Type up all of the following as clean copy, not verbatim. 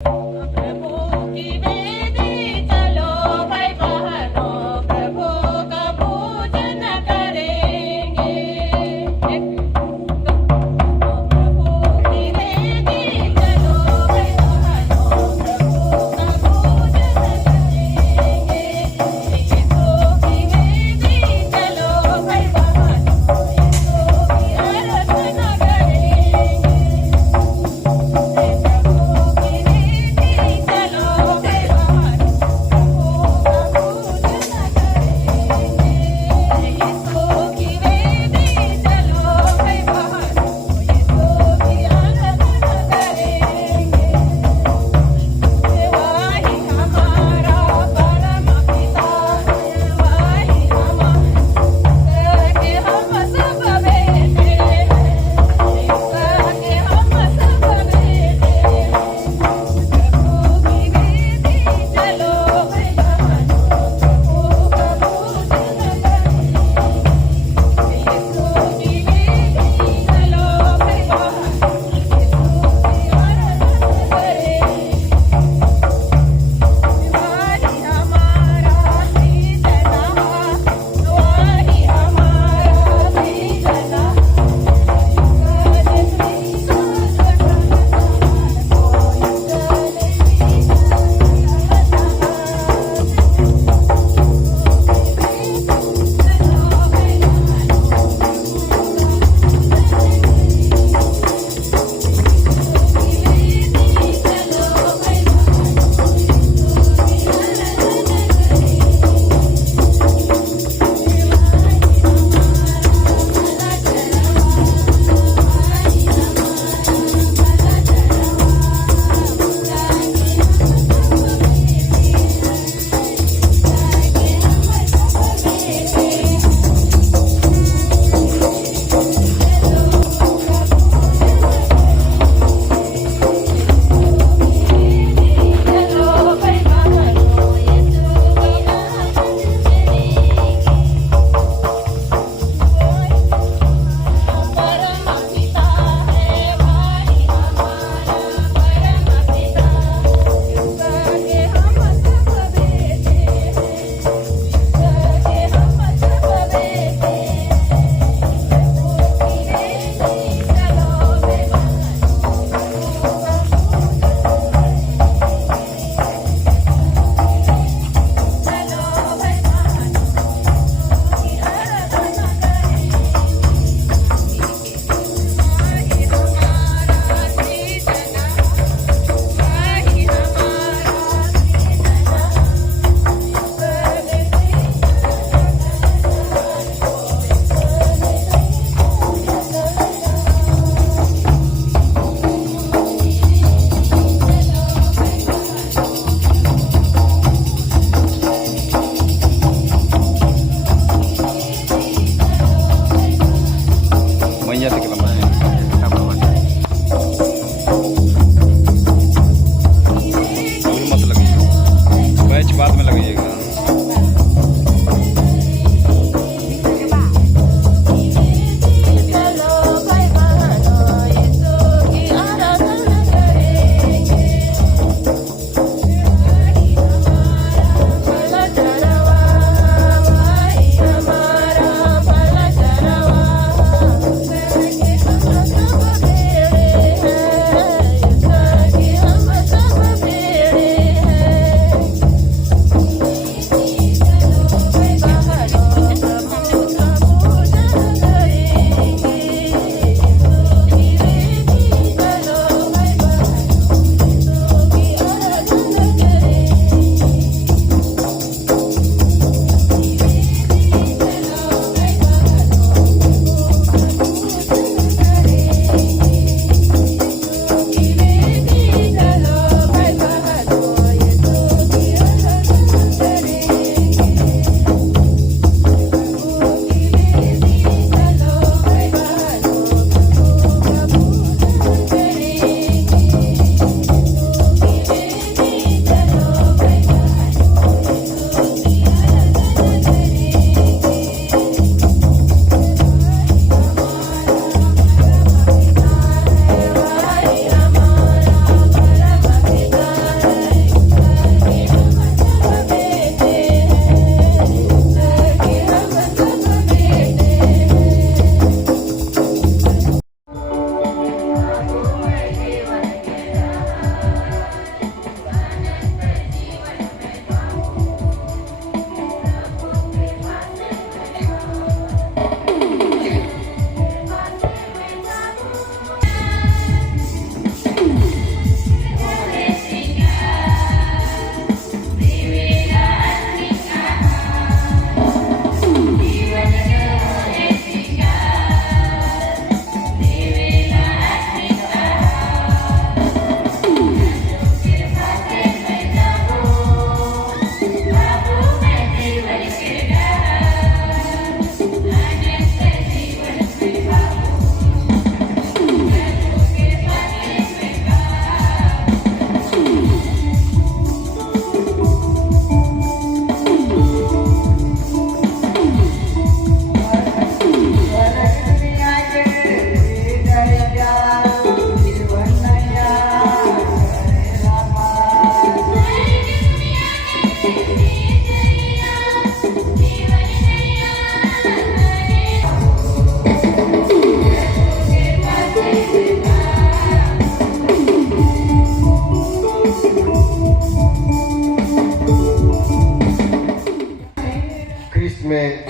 प्रभु की वेदी चलो भाई बहनों, प्रभु का पूजन करेंगे। प्रभु की वेदी चलो भाई बहनों, प्रभु का पूजन करेंगे। यीशु की वेदी चलो भाई बहनों, यीशु की आराधना करेंगे। प्रभु की वेदी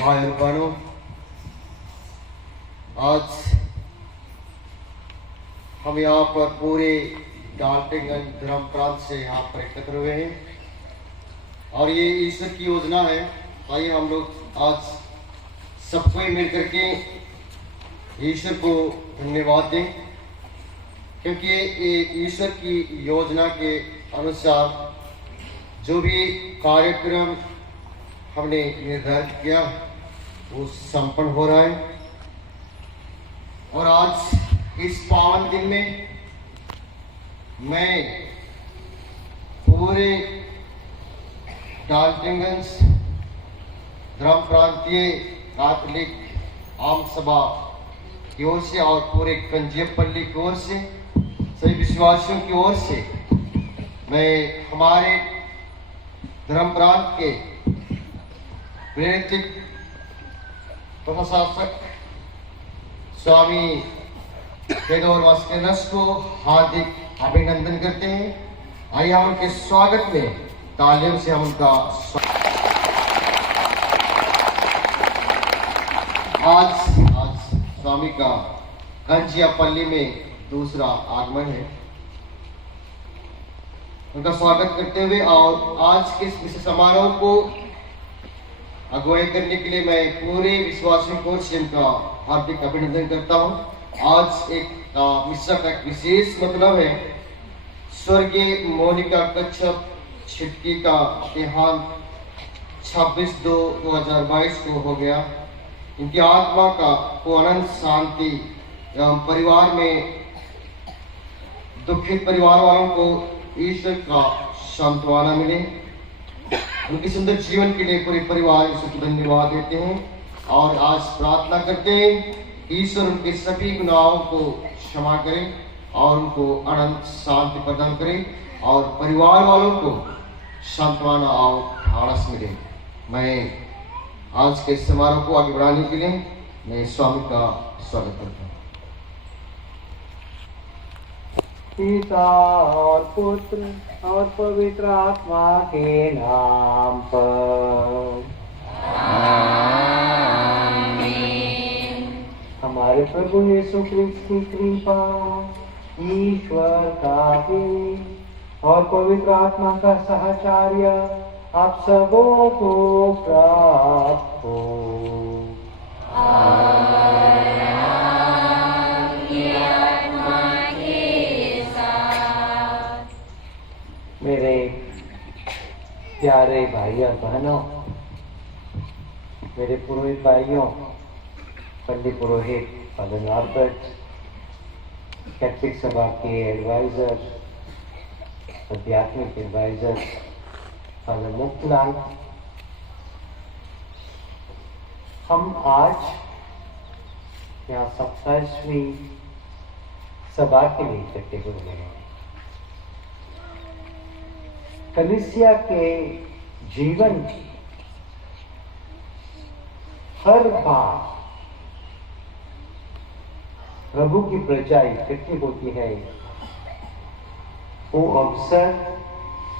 भाई और बहनों, आज हम यहाँ पर पूरे डाल्टनगंज धर्म प्रांत से यहाँ पर एकत्र हुए हैं और ये ईश्वर की योजना है। आइए हम लोग आज सबको मिल करके ईश्वर को धन्यवाद दें, क्योंकि ये ईश्वर की योजना के अनुसार जो भी कार्यक्रम हमने निर्धारित किया वो संपन्न हो रहा है। और आज इस पावन दिन में मैं पूरे डाल्टनगंज धर्म प्रांतीय कैथोलिक आम सभा की ओर से और पूरे कंजियपल्ली की ओर से सभी विश्वासियों की ओर से मैं हमारे धर्म प्रांत के प्रेरित प्रशासक स्वामी केदार वास्केनस को हार्दिक अभिनंदन करते हैं। आइए हम उनके स्वागत में तालियों से हम उनका आज स्वामी का कंजियापल्ली में दूसरा आगमन है। उनका स्वागत करते हुए और आज के इस विशेष समारोह को अगुवाई करने के लिए मैं पूरे विश्वासियों को उनका हार्दिक अभिनंदन करता हूँ। आज एक मिस्सा का एक विशेष मतलब है, स्वर्गीय मोनिका कच्छप छिटकी का देहांत 26/2/2022 को हो गया। इनकी आत्मा को अनंत शांति एवं परिवार में दुखित परिवार वालों को ईश्वर का सांत्वना मिले। उनके सुंदर जीवन के लिए पूरे परिवार ईश्वर को धन्यवाद देते हैं और आज प्रार्थना करते हैं ईश्वर उनके सभी गुनाहों को क्षमा करें और उनको अनंत शांति प्रदान करें और परिवार वालों को सांत्वना और ढाढ़स मिले। मैं आज के समारोह को आगे बढ़ाने के लिए मैं स्वामी का स्वागत करता हूँ। पिता और पुत्र और पवित्र आत्मा के नाम पर हमारे प्रभु यीशु क्रिस्त की कृपा, ईश्वर का प्रेम और पवित्र आत्मा का सहचर्य आप सबों को प्राप्त हो। मेरे प्यारे भाई और बहनों, मेरे पुरोहित भाइयों, पंडित पुरोहित फादर नॉर्बर्ट, कैथोलिक सभा के एडवाइजर, आध्यात्मिक एडवाइजर फादर मुक्तलाल, हम आज यहाँ 27वीं सभा के लिए इकट्ठे हुए हैं। कलीसिया के जीवन हर बार प्रभु की प्रजा इकट्ठी होती है, वो अवसर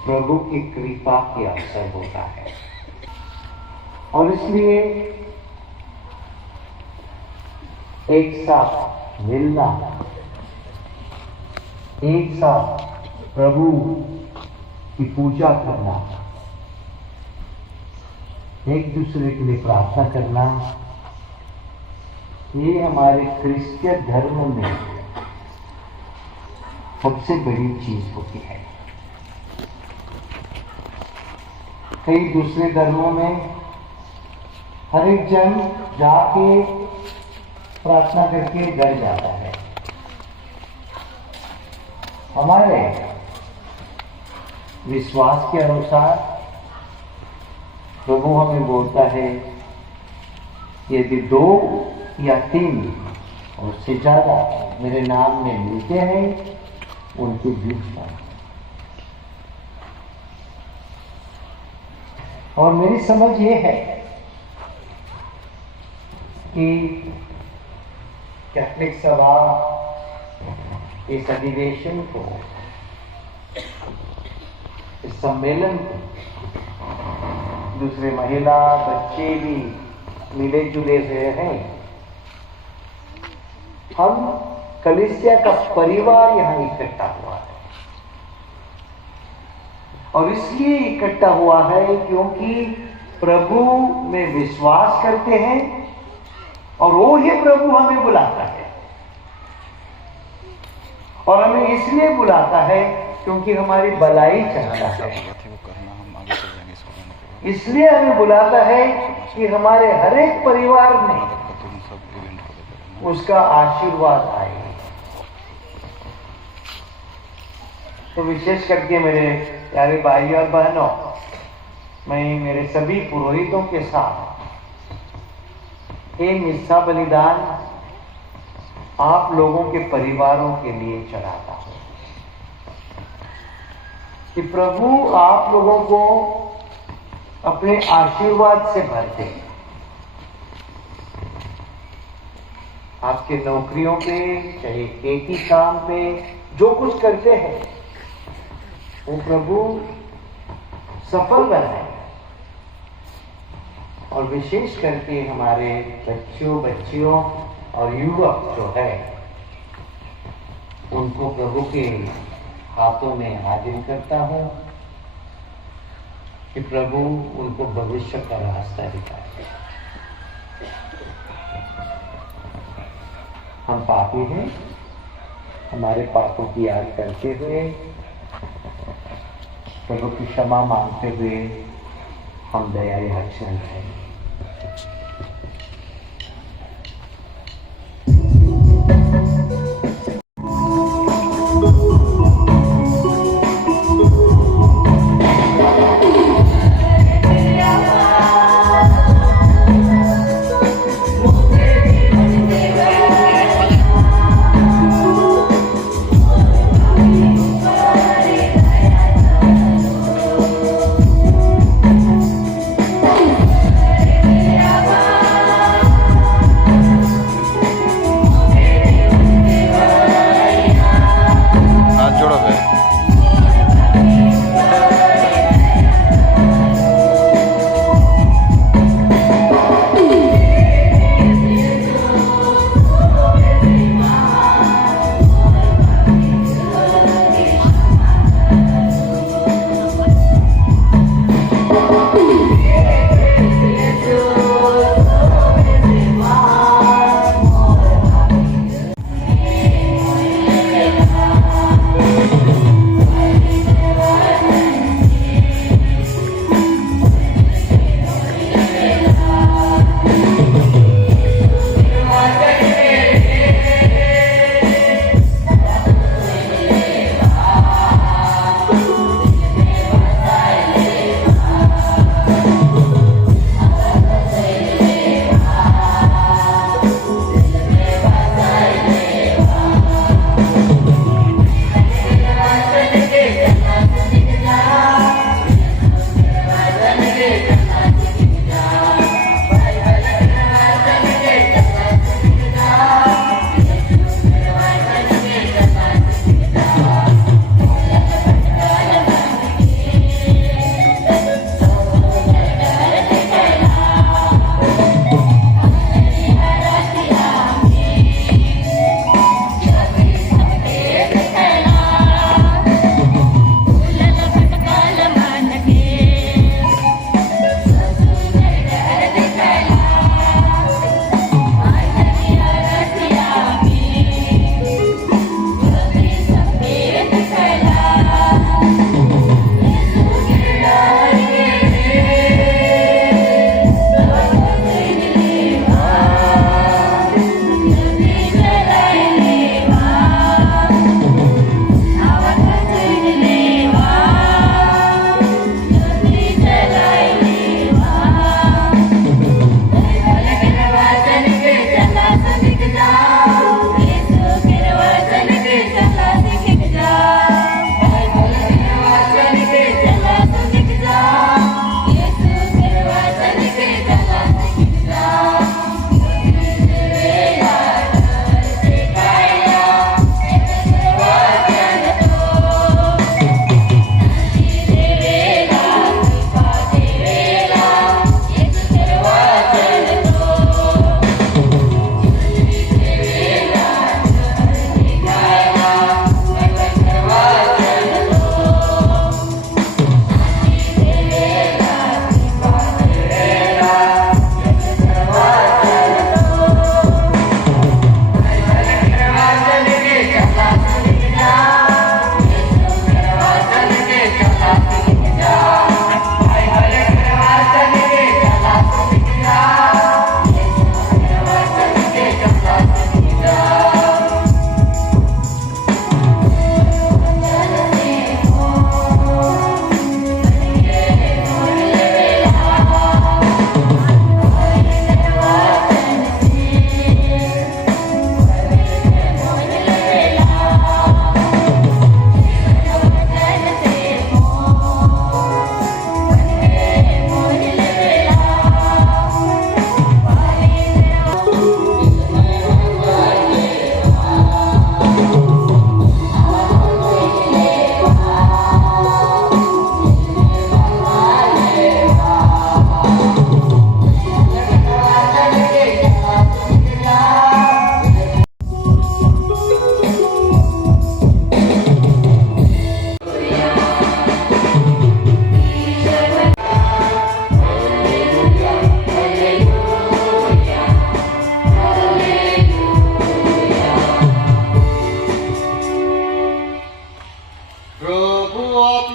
प्रभु की कृपा के अवसर होता है और इसलिए एक साथ मिलना, एक साथ प्रभु की पूजा करना, एक दूसरे के लिए प्रार्थना करना, ये हमारे क्रिश्चियन धर्म में सबसे बड़ी चीज होती है। कई दूसरे धर्मों में हर एक जन जाके प्रार्थना करके घर जाता है। हमारे विश्वास के अनुसार प्रभु हमें बोलता है, यदि 2 या 3 और उससे ज्यादा मेरे नाम में मिलते हैं उनके बीच में। और मेरी समझ ये है कि कैथोलिक सभा इस अधिवेशन को, इस सम्मेलन को दूसरे महिला, बच्चे भी मिले जुले हुए हैं। हम कलीसिया का परिवार यहाँ इकट्ठा हुआ है, और इसलिए इकट्ठा हुआ है क्योंकि प्रभु में विश्वास करते हैं, और वो ही प्रभु हमें बुलाता है। और हमें इसलिए बुलाता है क्योंकि हमारी भलाई चाहता है। इसलिए हमें बुलाता है कि हमारे हर एक परिवार में उसका आशीर्वाद आए। तो विशेष करके मेरे प्यारे भाई और बहनों, मैं मेरे सभी पुरोहितों के साथ ये मिस्सा बलिदान आप लोगों के परिवारों के लिए चढ़ाता हूं कि प्रभु आप लोगों को अपने आशीर्वाद से भर दे। आपके नौकरियों पे, चाहे खेती काम पे, जो कुछ करते हैं वो प्रभु सफल बनाए। और विशेष करके हमारे बच्चों बच्चियों और युवक जो है, उनको प्रभु के हाथों में हाजिर करता हूं कि प्रभु उनको भविष्य का रास्ता दिखाए। हम पापी हैं, हमारे पापों की याद करते हुए, प्रभु की क्षमा मांगते हुए हम दया याचना करें।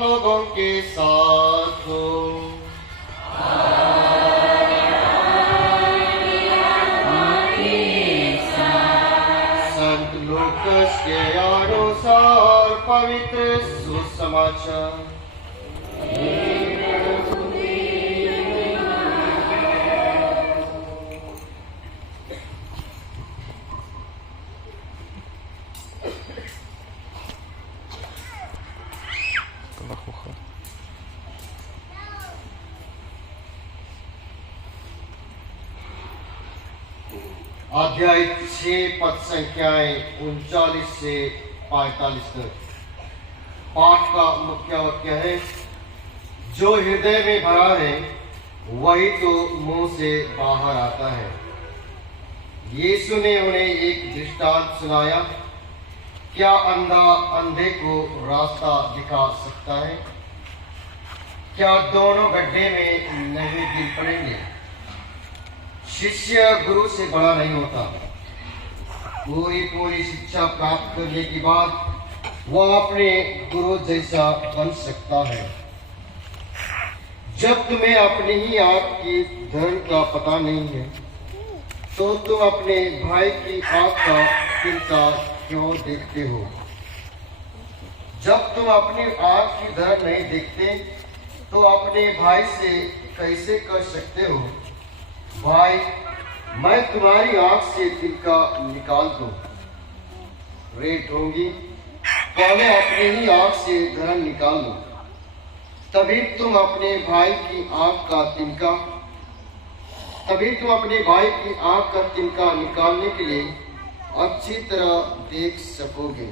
लोगों के साथ हो। संत लूकास के अनुसार पवित्र सुसमाचार। अध्याय 6 पद संख्याएं 39 से 45 तक। पाठ का मुख्य वाक्य है, जो हृदय में भरा है वही तो मुंह से बाहर आता है। यीशु ने उन्हें एक दृष्टांत सुनाया, क्या अंधा अंधे को रास्ता दिखा सकता है? क्या दोनों गड्ढे में नहीं गिर पड़ेंगे? शिष्य गुरु से बड़ा नहीं होता। पूरी शिक्षा प्राप्त करने के बाद वह अपने गुरु जैसा बन सकता है। जब तुम्हें अपनी ही आंख की धर्म का पता नहीं है तो तुम अपने भाई की आंख का तिनका क्यों देखते हो? जब तुम अपनी आंख की धर्म नहीं देखते तो अपने भाई से कैसे कर सकते हो, भाई मैं तुम्हारी आंख से तिनका निकाल दूं? रेट होगी, पहले अपनी ही आंख से धर्म निकाल लो, तभी तुम अपने भाई की आंख का तिनका निकालने के लिए अच्छी तरह देख सकोगे।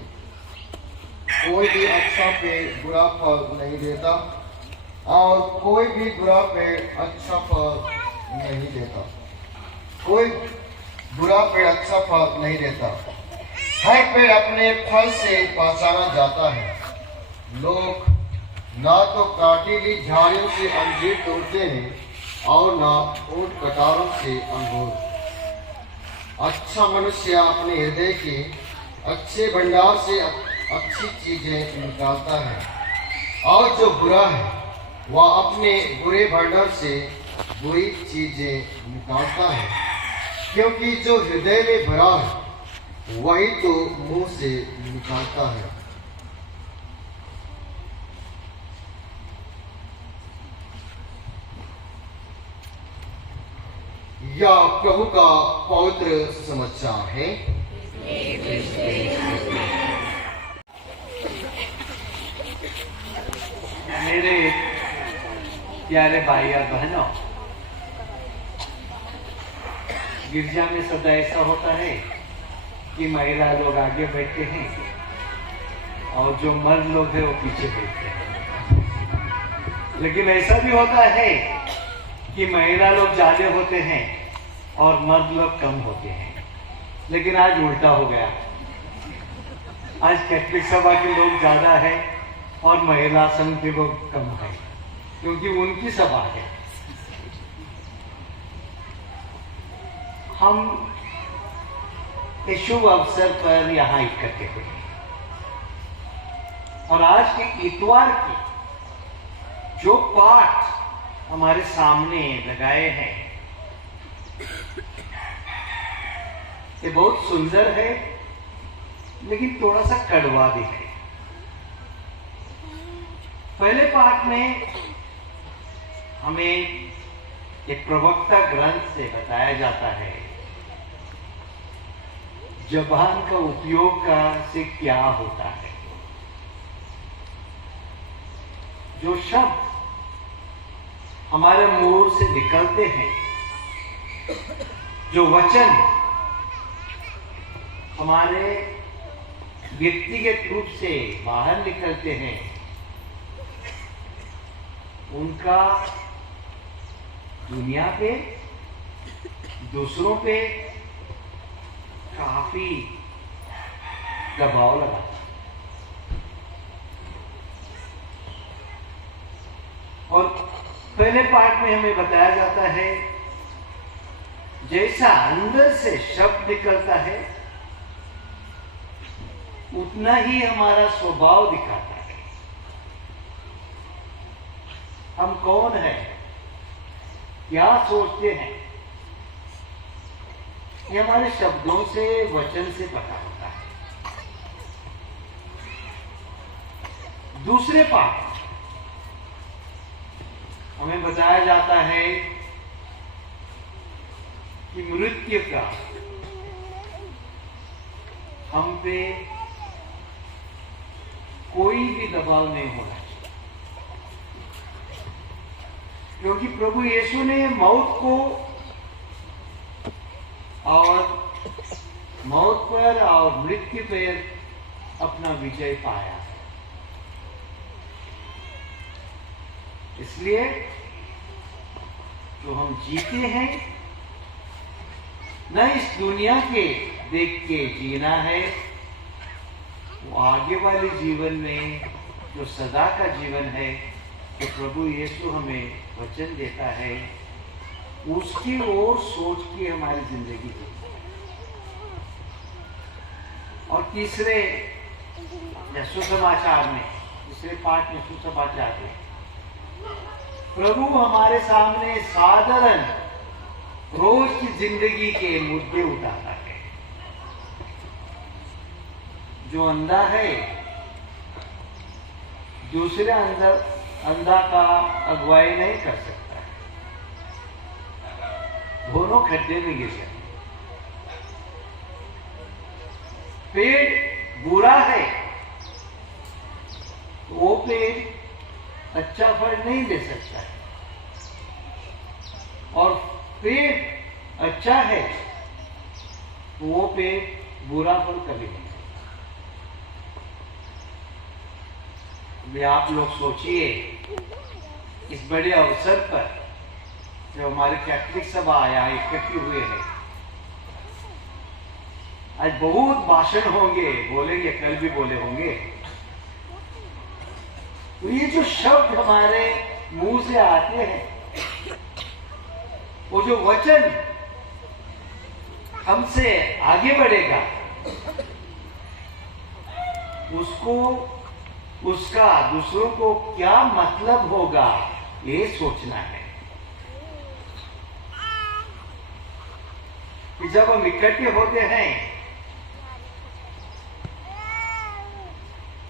कोई भी अच्छा पेड़ बुरा फल नहीं देता और कोई भी बुरा पेड़ अच्छा फल नहीं देता। कोई बुरा पेड़ अच्छा फल नहीं देता। हर पेड़ अपने फल से पहचाना जाता है। लोग ना तो काटीली झाड़ियों से अंजीर तोड़ते हैं और ना ऊंट कटारों से अंगूर। अच्छा मनुष्य अपने हृदय के अच्छे भंडार से अच्छी चीजें निकालता है और जो बुरा है वह अपने बुरे भंडार से बुरी चीजें निकालता है, क्योंकि जो हृदय में भरा है वही तो मुंह से निकालता है। यह प्रभु का पवित्र समाचार है। मेरे प्यारे भाई और बहनों, गिरजा में सदा ऐसा होता है कि महिला लोग आगे बैठते हैं और जो मर्द लोग हैं वो पीछे बैठते हैं। लेकिन ऐसा भी होता है कि महिला लोग ज्यादा होते हैं और मर्द लोग कम होते हैं। लेकिन आज उल्टा हो गया। आज कैथलिक सभा के लोग ज्यादा है और महिला संघ के लोग कम है, क्योंकि उनकी सभा है। हम इस शुभ अवसर पर यहाँ इकट्ठे हुए और आज के इतवार की जो पाठ हमारे सामने लगाए हैं ये बहुत सुंदर है, लेकिन थोड़ा सा कड़वा भी है। पहले पाठ में हमें एक प्रवक्ता ग्रंथ से बताया जाता है जबान का उपयोग से क्या होता है। जो शब्द हमारे मुंह से निकलते हैं, जो वचन हमारे व्यक्तिगत रूप से बाहर निकलते हैं, उनका दुनिया पे, दूसरों पे काफी दबाव लगा। और पहले पाठ में हमें बताया जाता है जैसा अंदर से शब्द निकलता है उतना ही हमारा स्वभाव दिखाता है। हम कौन हैं, क्या सोचते हैं, ये हमारे शब्दों से, वचन से पता होता है। दूसरे पाठ हमें बताया जाता है कि मृत्यु का हम पे कोई भी दबाव नहीं होना चाहिए, क्योंकि प्रभु यीशु ने मौत को और मौत पर और मृत्यु पर अपना विजय पाया। इसलिए जो हम जीते हैं, न इस दुनिया के देख के जीना है, वो आगे वाले जीवन में जो सदा का जीवन है, तो प्रभु यीशु हमें वचन देता है, उसकी ओर सोच के हमारी जिंदगी जीनी। और तीसरे सुसमाचार में, तीसरे पाठ में सुसमाचार में प्रभु हमारे सामने साधारण रोज की जिंदगी के मुद्दे उठाता है। जो अंधा है, दूसरे अंधा का अगुवाई नहीं कर सकता है, दोनों खड्डे में गिर जाते। पेड़ बुरा है तो वो पेड़ अच्छा फल नहीं दे सकता है, और पेड़ अच्छा है तो वो पेड़ बुरा फल कभी नहीं देता। वे आप लोग सोचिए, इस बड़े अवसर पर जो हमारे कैथोलिक सभा आया इकट्ठी हुए हैं, आज बहुत भाषण होंगे, बोलेंगे, कल भी बोले होंगे, तो ये जो शब्द हमारे मुंह से आते हैं, वो जो वचन हमसे आगे बढ़ेगा, उसको, उसका दूसरों को क्या मतलब होगा, ये सोचना है। कि जब हम इकट्ठे होते हैं,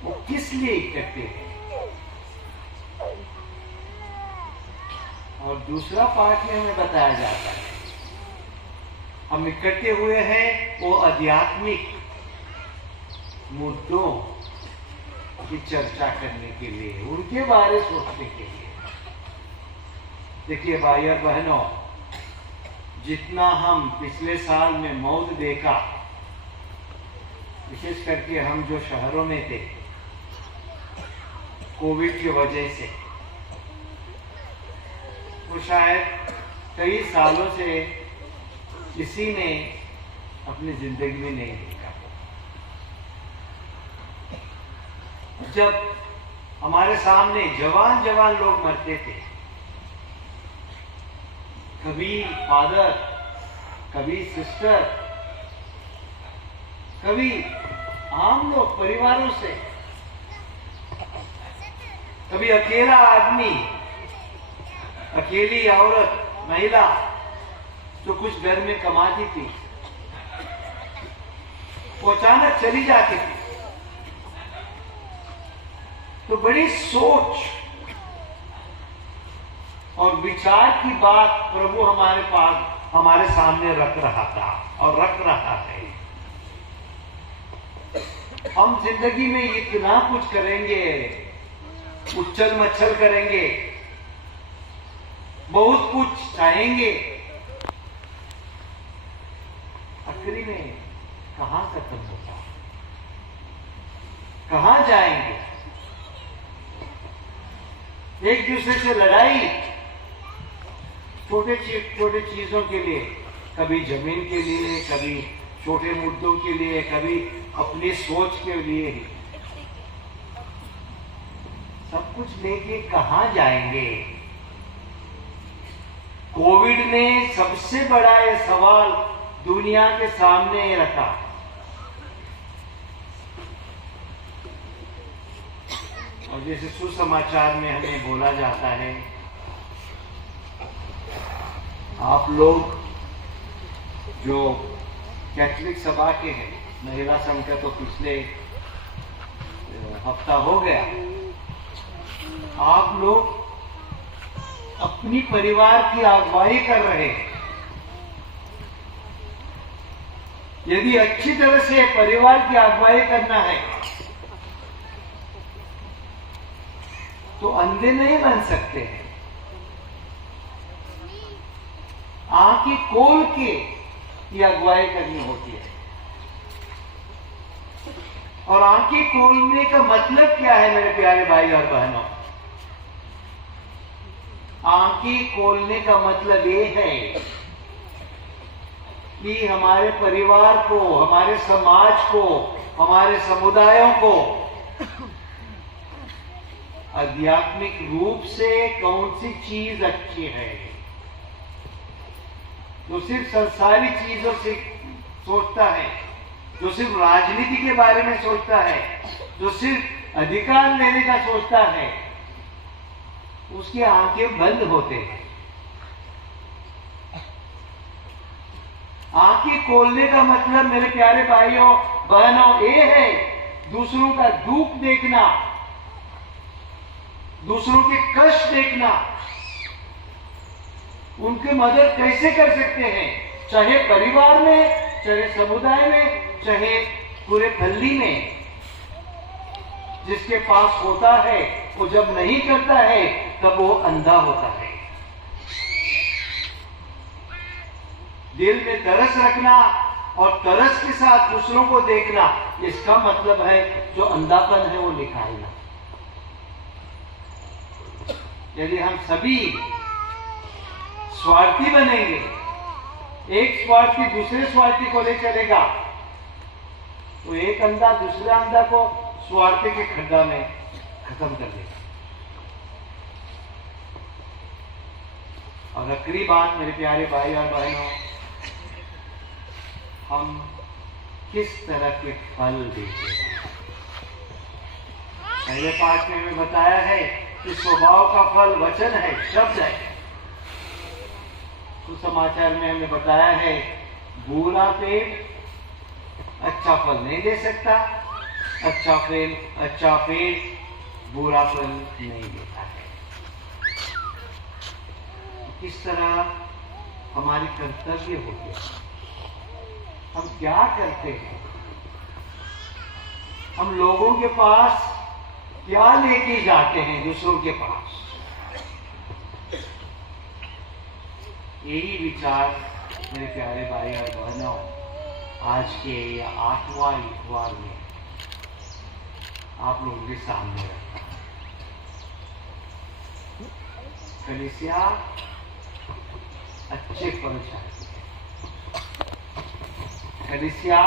वो किस लिए इकट्ठे हैं। और दूसरा पाठ में हमें बताया जाता है, हम इकट्ठे हुए हैं वो आध्यात्मिक मुद्दों की चर्चा करने के लिए, उनके बारे सोचने के लिए। देखिए भाई और बहनों, जितना हम पिछले साल में मौत देखा, विशेष करके हम जो शहरों में थे कोविड की वजह से, वो शायद कई सालों से किसी ने अपनी जिंदगी में नहीं देखा। जब हमारे सामने जवान जवान लोग मरते थे, कभी फादर, कभी सिस्टर, कभी आम लोग परिवारों से, कभी अकेला आदमी, अकेली औरत, महिला जो कुछ घर में कमाती थी, वो अचानक चली जाती थी। तो बड़ी सोच और विचार की बात प्रभु हमारे पास, हमारे सामने रख रहा था और रख रहा है। हम जिंदगी में इतना कुछ करेंगे, उछल मच्छल करेंगे, बहुत कुछ चाहेंगे, आखिरी में कहां खत्म होगा, कहां जाएंगे। एक दूसरे से लड़ाई, छोटे छोटे चीजों के लिए, कभी जमीन के लिए, कभी छोटे मुद्दों के लिए, कभी अपनी सोच के लिए, सब कुछ लेके कहां जाएंगे। कोविड ने सबसे बड़ा ये सवाल दुनिया के सामने रखा। और जैसे सुसमाचार में हमें बोला जाता है, आप लोग जो कैथोलिक सभा के हैं, महिला संघ का तो पिछले हफ्ता हो गया, आप लोग अपनी परिवार की अगुवाई कर रहे हैं। यदि अच्छी तरह से परिवार की अगुवाई करना है तो अंधे नहीं बन सकते हैं। आंखें खोल के ये अगुवाई करनी होती है। और आंखें खोलने का मतलब क्या है मेरे प्यारे भाई और बहनों? आंखें खोलने का मतलब ये है कि हमारे परिवार को, हमारे समाज को, हमारे समुदायों को आध्यात्मिक रूप से कौन सी चीज अच्छी है। जो सिर्फ संसारी चीजों से सोचता है, जो सिर्फ राजनीति के बारे में सोचता है, जो सिर्फ अधिकार लेने का सोचता है, उसकी आंखें बंद होते हैं। आंखें खोलने का मतलब मेरे प्यारे भाइयों बहनों ये है दूसरों का दुख देखना, दूसरों के कष्ट देखना, उनकी मदद कैसे कर सकते हैं, चाहे परिवार में, चाहे समुदाय में, चाहे पूरे गली में। जिसके पास होता है वो जब नहीं करता है तब वो अंधा होता है। दिल में तरस रखना और तरस के साथ दूसरों को देखना, इसका मतलब है जो अंधापन है वो निकालना। यदि हम सभी स्वार्थी बनेंगे, एक स्वार्थी दूसरे स्वार्थी को ले चलेगा, तो एक अंधा दूसरे अंधा को स्वार्थी के खड्डा में खत्म कर देगा। और आखिरी बात मेरे प्यारे भाई और बहनों, हम किस तरह के फल देते हैं। पहले पाठ में हमें बताया है कि स्वभाव का फल वचन है, शब्द है। सुसमाचार में हमें बताया है बुरा पेड़ अच्छा फल नहीं दे सकता, अच्छा पेड़ बुरा फल नहीं देता है। किस तरह हमारी कर्तव्य होती है, हम क्या करते हैं, हम लोगों के पास क्या लेके जाते हैं दूसरों के पास। यही विचार मेरे प्यारे भाई और बहनों आज के 8वां इतवार में आप लोगों के सामने रखा। कलीसिया अच्छे फल चाहती है, कलीसिया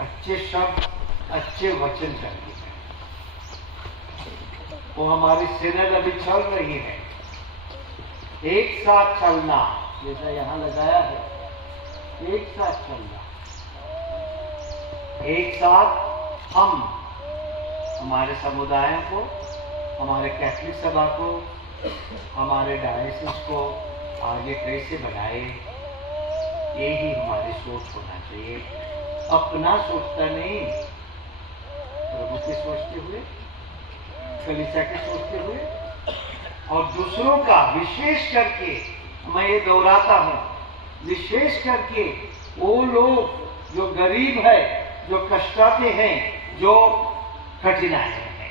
अच्छे शब्द, अच्छे वचन चाहती है। वो हमारी सिनद अभी चल रही है, एक साथ चलना, जैसा यहां लगाया है, एक साथ चलना, एक साथ हम हमारे समुदाय को, हमारे कैथोलिक सभा को, हमारे डायसिस को आगे कैसे बढ़ाए, यही हमारी सोच होना चाहिए। अपना सोचता नहीं, प्रभु के सोचते हुए, कलीसिया के सोचते हुए, और दूसरों का, विशेष करके मैं ये दोहराता हूं, विशेष करके वो लोग जो गरीब है, जो कष्टाते हैं, जो कठिनाई है,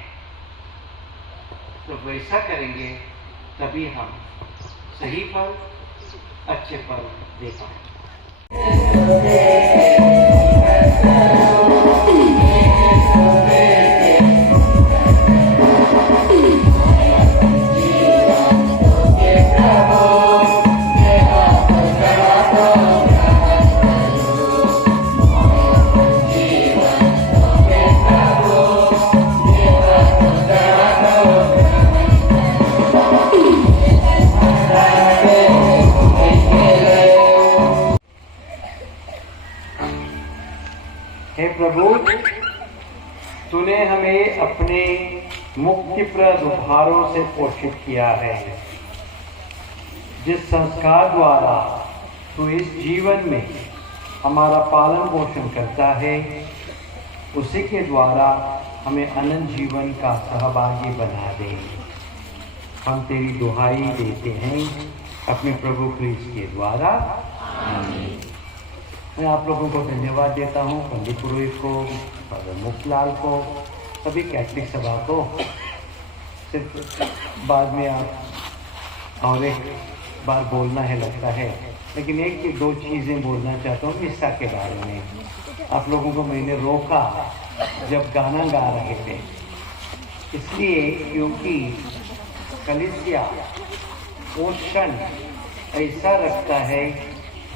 तो वैसा करेंगे तभी हम सही फल, अच्छे फल दे पाएंगे। हे प्रभु, तूने तूने हमें अपने मुक्तिप्रद उपहारों से पोषित किया है। जिस संस्कार द्वारा तू इस जीवन में हमारा पालन पोषण करता है, उसी के द्वारा हमें अनंत जीवन का सहभागी बना दे। हम तेरी दुहाई देते हैं अपने प्रभु क्रिस्ट के द्वारा। मैं आप लोगों को धन्यवाद देता हूँ, पंडित पुरोहित को, फादर मुक्तलाल को, सभी कैथलिक सभा को। सिर्फ बाद में आप और एक बार बोलना है लगता है, लेकिन एक की दो चीज़ें बोलना चाहता हूँ मिस्सा के बारे में। आप लोगों को मैंने रोका जब गाना गा रहे थे, इसलिए क्योंकि कलीसिया वो क्षण ऐसा रखता है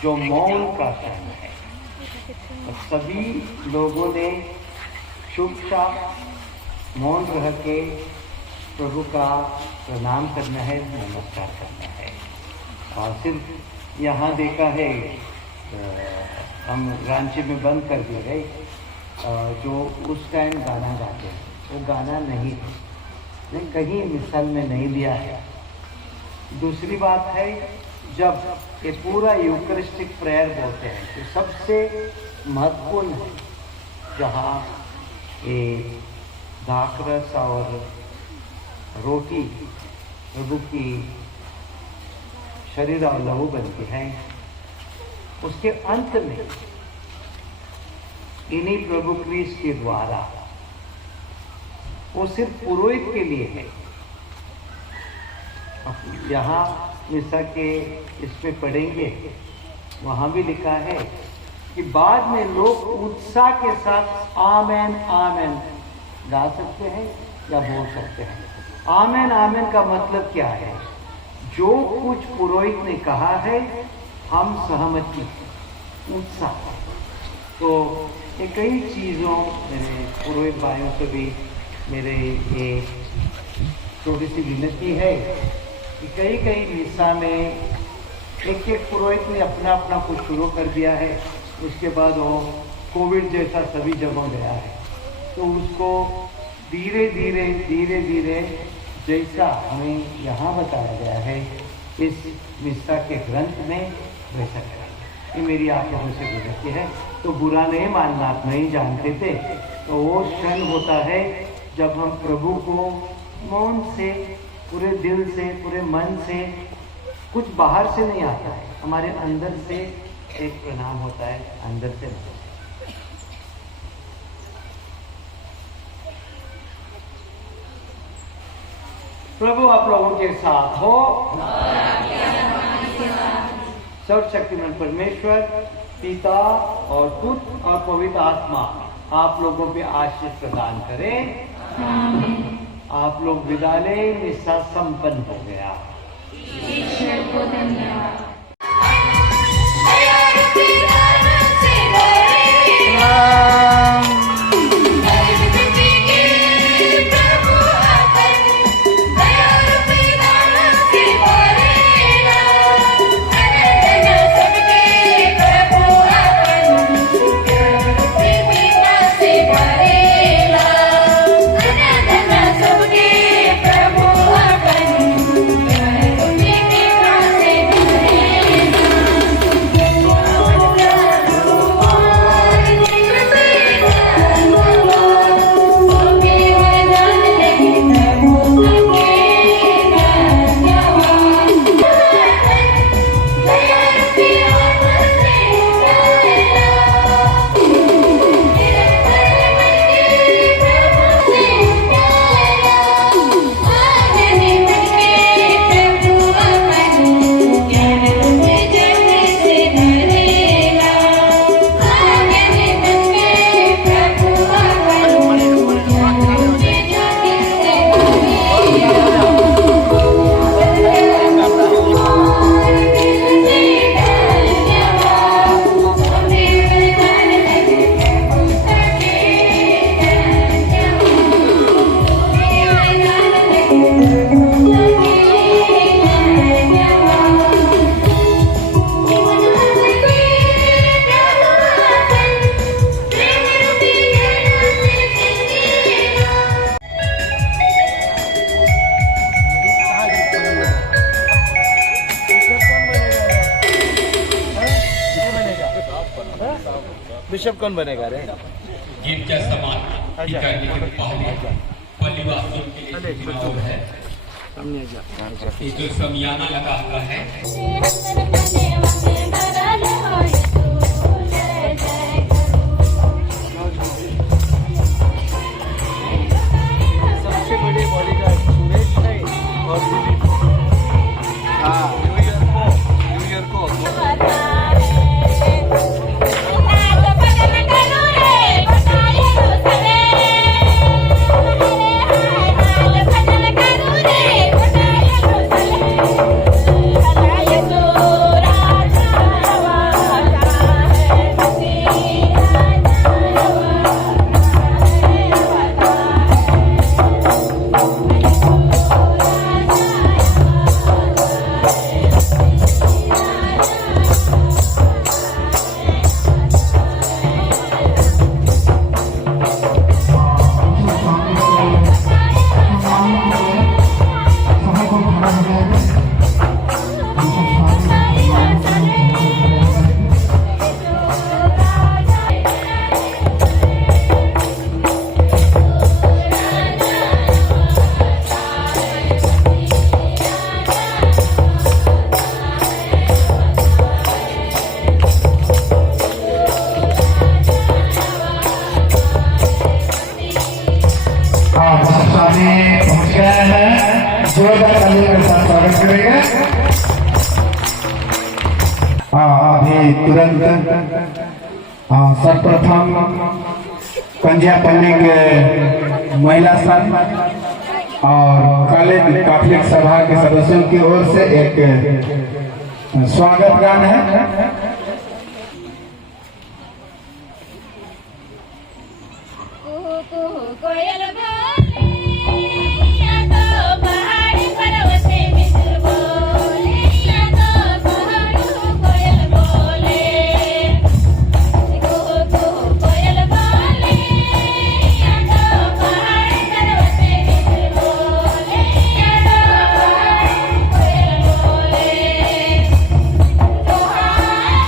जो मौन का क्षण है। और सभी लोगों ने चुपचाप मौन रह के प्रभु का प्रणाम करना है, नमस्कार करना है। और सिर्फ यहाँ देखा है, हम रांची में बंद कर दिए गए, जो उस टाइम गाना गाते हैं वो गाना नहीं कहीं मिसाल में नहीं लिया है। दूसरी बात है, जब ये पूरा यूकरिस्टिक प्रेयर बोलते हैं तो सबसे महत्वपूर्ण है जहाँ ये दाखरस और रोटी प्रभु की शरीर और लहू बनती हैं, उसके अंत में इन्हीं प्रभु क्रिस्ट के द्वारा वो सिर्फ पुरोहित के लिए है। यहाँ मिसा के इसमें पढ़ेंगे, वहाँ भी लिखा है कि बाद में लोग उत्साह के साथ आमेन आमेन गा सकते हैं या बोल सकते हैं। आमेन आमेन का मतलब क्या है? जो कुछ पुरोहित ने कहा है हम सहमति, उत्साह। तो ये कई चीज़ों, मेरे पुरोहित भाइयों से भी मेरे ये छोटी सी विनती है कि कई कई मिसा में एक एक पुरोहित ने अपना अपना कुछ शुरू कर दिया है, उसके बाद वो कोविड जैसा सभी जगह गया है, तो उसको धीरे धीरे जैसा हमें यहाँ बताया गया है इस मिसा के ग्रंथ में वैसा करें। ये मेरी आप लोगों से विनती है। तो बुरा नहीं मानना, आप नहीं जानते थे, तो वो क्षण होता है जब हम प्रभु को मौन से, पूरे दिल से, पूरे मन से, कुछ बाहर से नहीं आता है, हमारे अंदर से एक प्रणाम होता है, अंदर से नहीं। प्रभु आप लोगों के साथ हो। सर्वशक्तिमान परमेश्वर पिता और पुत्र और पवित्र आत्मा आप लोगों पे आशीष प्रदान करें। आप लोग विदा लें, मिसा संपन्न हो गया। ईश्वर को धन्यवाद। सबके प्रभु अपन बिशप कौन बनेगा रे? गीत का समान करने के पहले पल्लीवासियों के लिए चुनाव है। ये जो समियाना लगा हुआ है सबसे बड़ी बॉडीगार्ड सुरेश है और दिलीप। हाँ, न्यू ईयर को पहुंच गया है। जोरदार ताली के साथ स्वागत करेंगे। अभी तुरंत सर्वप्रथम पंजापल्ली के महिला संघ और कॉलेज कैथोलिक सभा के सदस्यों की ओर से एक स्वागत गान है। कोयल बोले या तो पहाड़ी पर्वते मित्र बोले या तो पहाड़ों कोयल बोले कोयल बोले या तो पहाड़ी पर्वते मित्र बोले या तो पहाड़ों कोयल बोले जोहार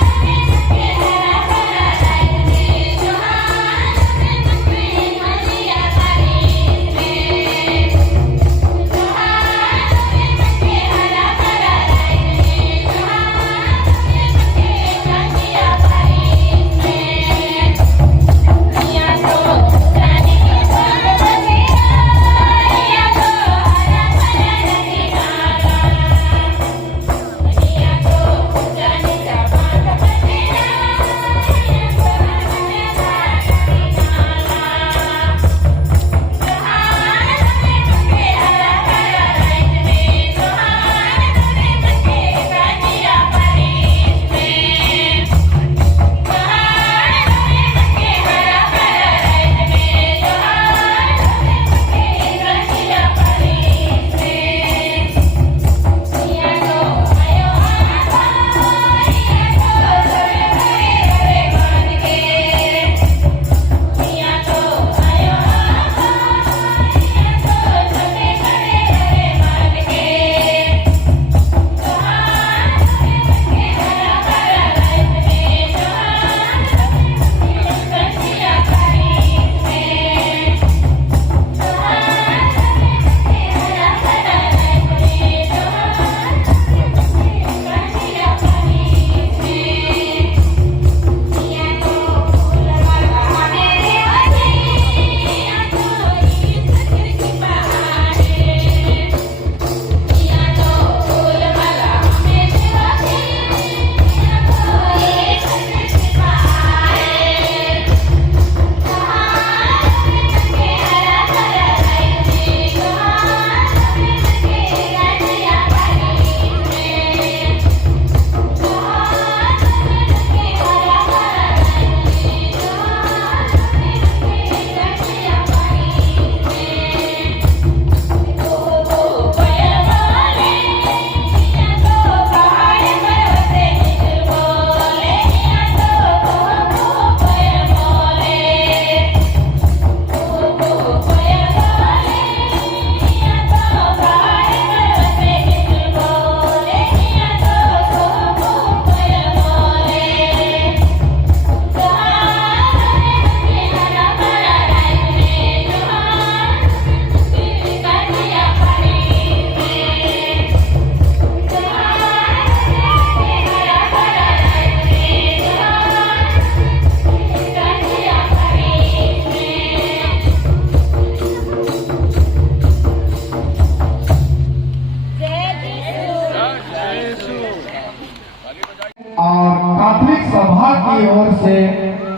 की ओर से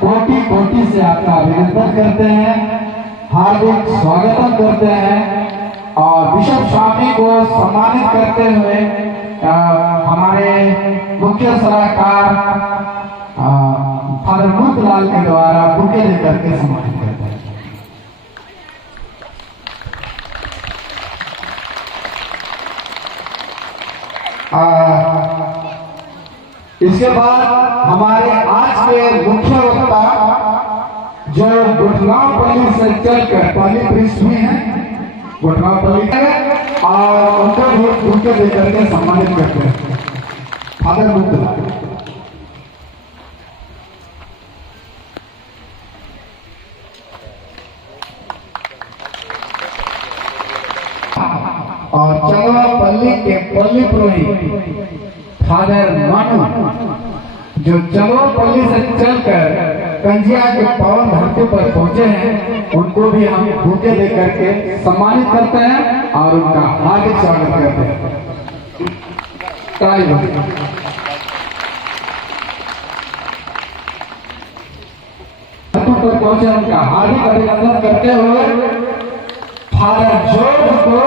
कोटि कोटि से आपका अभिनंदन करते हैं, हार्दिक स्वागत करते हैं और बिशप स्वामी को सम्मानित करते हुए हमारे मुख्य सलाहकार फादर मूतलाल के द्वारा बुके लेकर के सम्मानित करते हैं। इसके बाद हमारे आज के मुख्य वक्ता जो गुटगांवपल्ली से चलकर पहले पृष्ठ में है, गुटगांवपल्ली है और उनको भी बुके देकर के सम्मानित करते हैं फादर मूतलाल। और चंगवापल्ली के पल्ली पुरोहित फादर मानू जो चंगवापल्ली से चलकर कंजिया के पावन धरती पर पहुंचे हैं, उनको भी हम बुके देकर के सम्मानित करते हैं और उनका हार्दिक स्वागत करते हैं। पर पहुंचे उनका हार्दिक अभिनंदन करते हुए फादर जॉर्ज को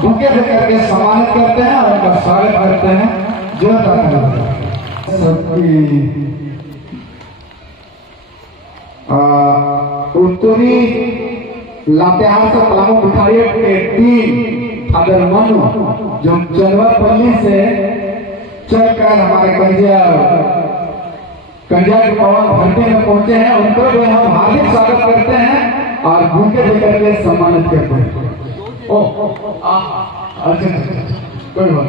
बुके देकर के सम्मानित करते हैं और उनका स्वागत करते हैं। जो सबकी उत्तरी लातेहार से पलामू विकारियट के टीम फादर मनु जो चंगवापल्ली से चलकर हमारे कंजिया के पावन धरती में पहुंचे हैं, उनको भी हम हार्दिक स्वागत करते हैं और बुके देकर के सम्मानित करते हैं। अच्छा कोई बात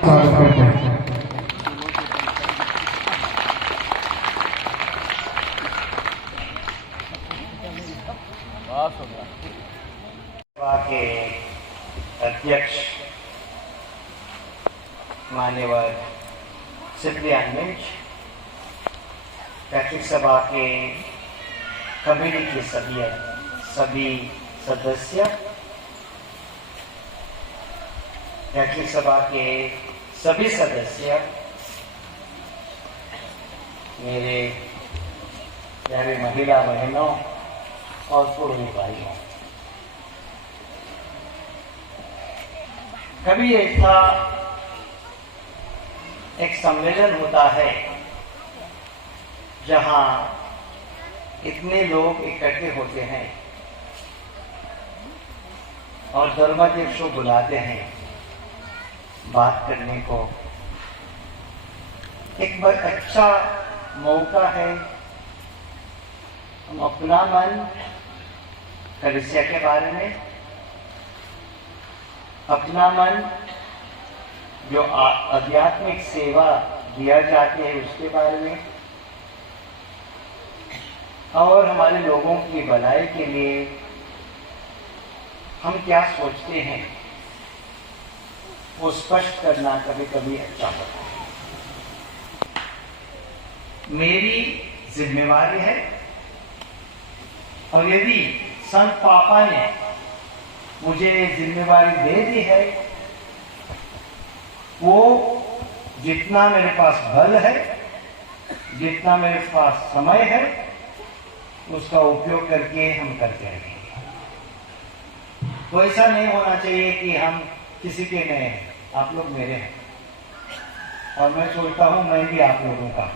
स्वागत करते हैं। सभा के अध्यक्ष मान्यवर सिप्रियन मिंच, कैथोलिक सभा के कमेटी के सभी सदस्य, कैथोलिक सभा के सभी सदस्य, मेरे प्यारे महिला बहनों और पुरोहित भाइयों, कभी ऐसा एक सम्मेलन होता है जहां इतने लोग इकट्ठे होते हैं और धर्माध्यक्ष को बुलाते हैं बात करने को। एक बहुत अच्छा मौका है हम अपना मन कलीसिया के बारे में, अपना मन जो आध्यात्मिक सेवा दिया जाती है उसके बारे में, और हमारे लोगों की भलाई के लिए हम क्या सोचते हैं वो स्पष्ट करना कभी कभी अच्छा होता है। मेरी जिम्मेवारी है, और यदि संत पापा ने मुझे जिम्मेवारी दे दी है, वो जितना मेरे पास बल है, जितना मेरे पास समय है, उसका उपयोग करके हम करते रहेंगे। तो ऐसा नहीं होना चाहिए कि हम किसी के नहीं हैं, आप लोग मेरे हैं और मैं सोचता हूं मैं भी आप लोगों का।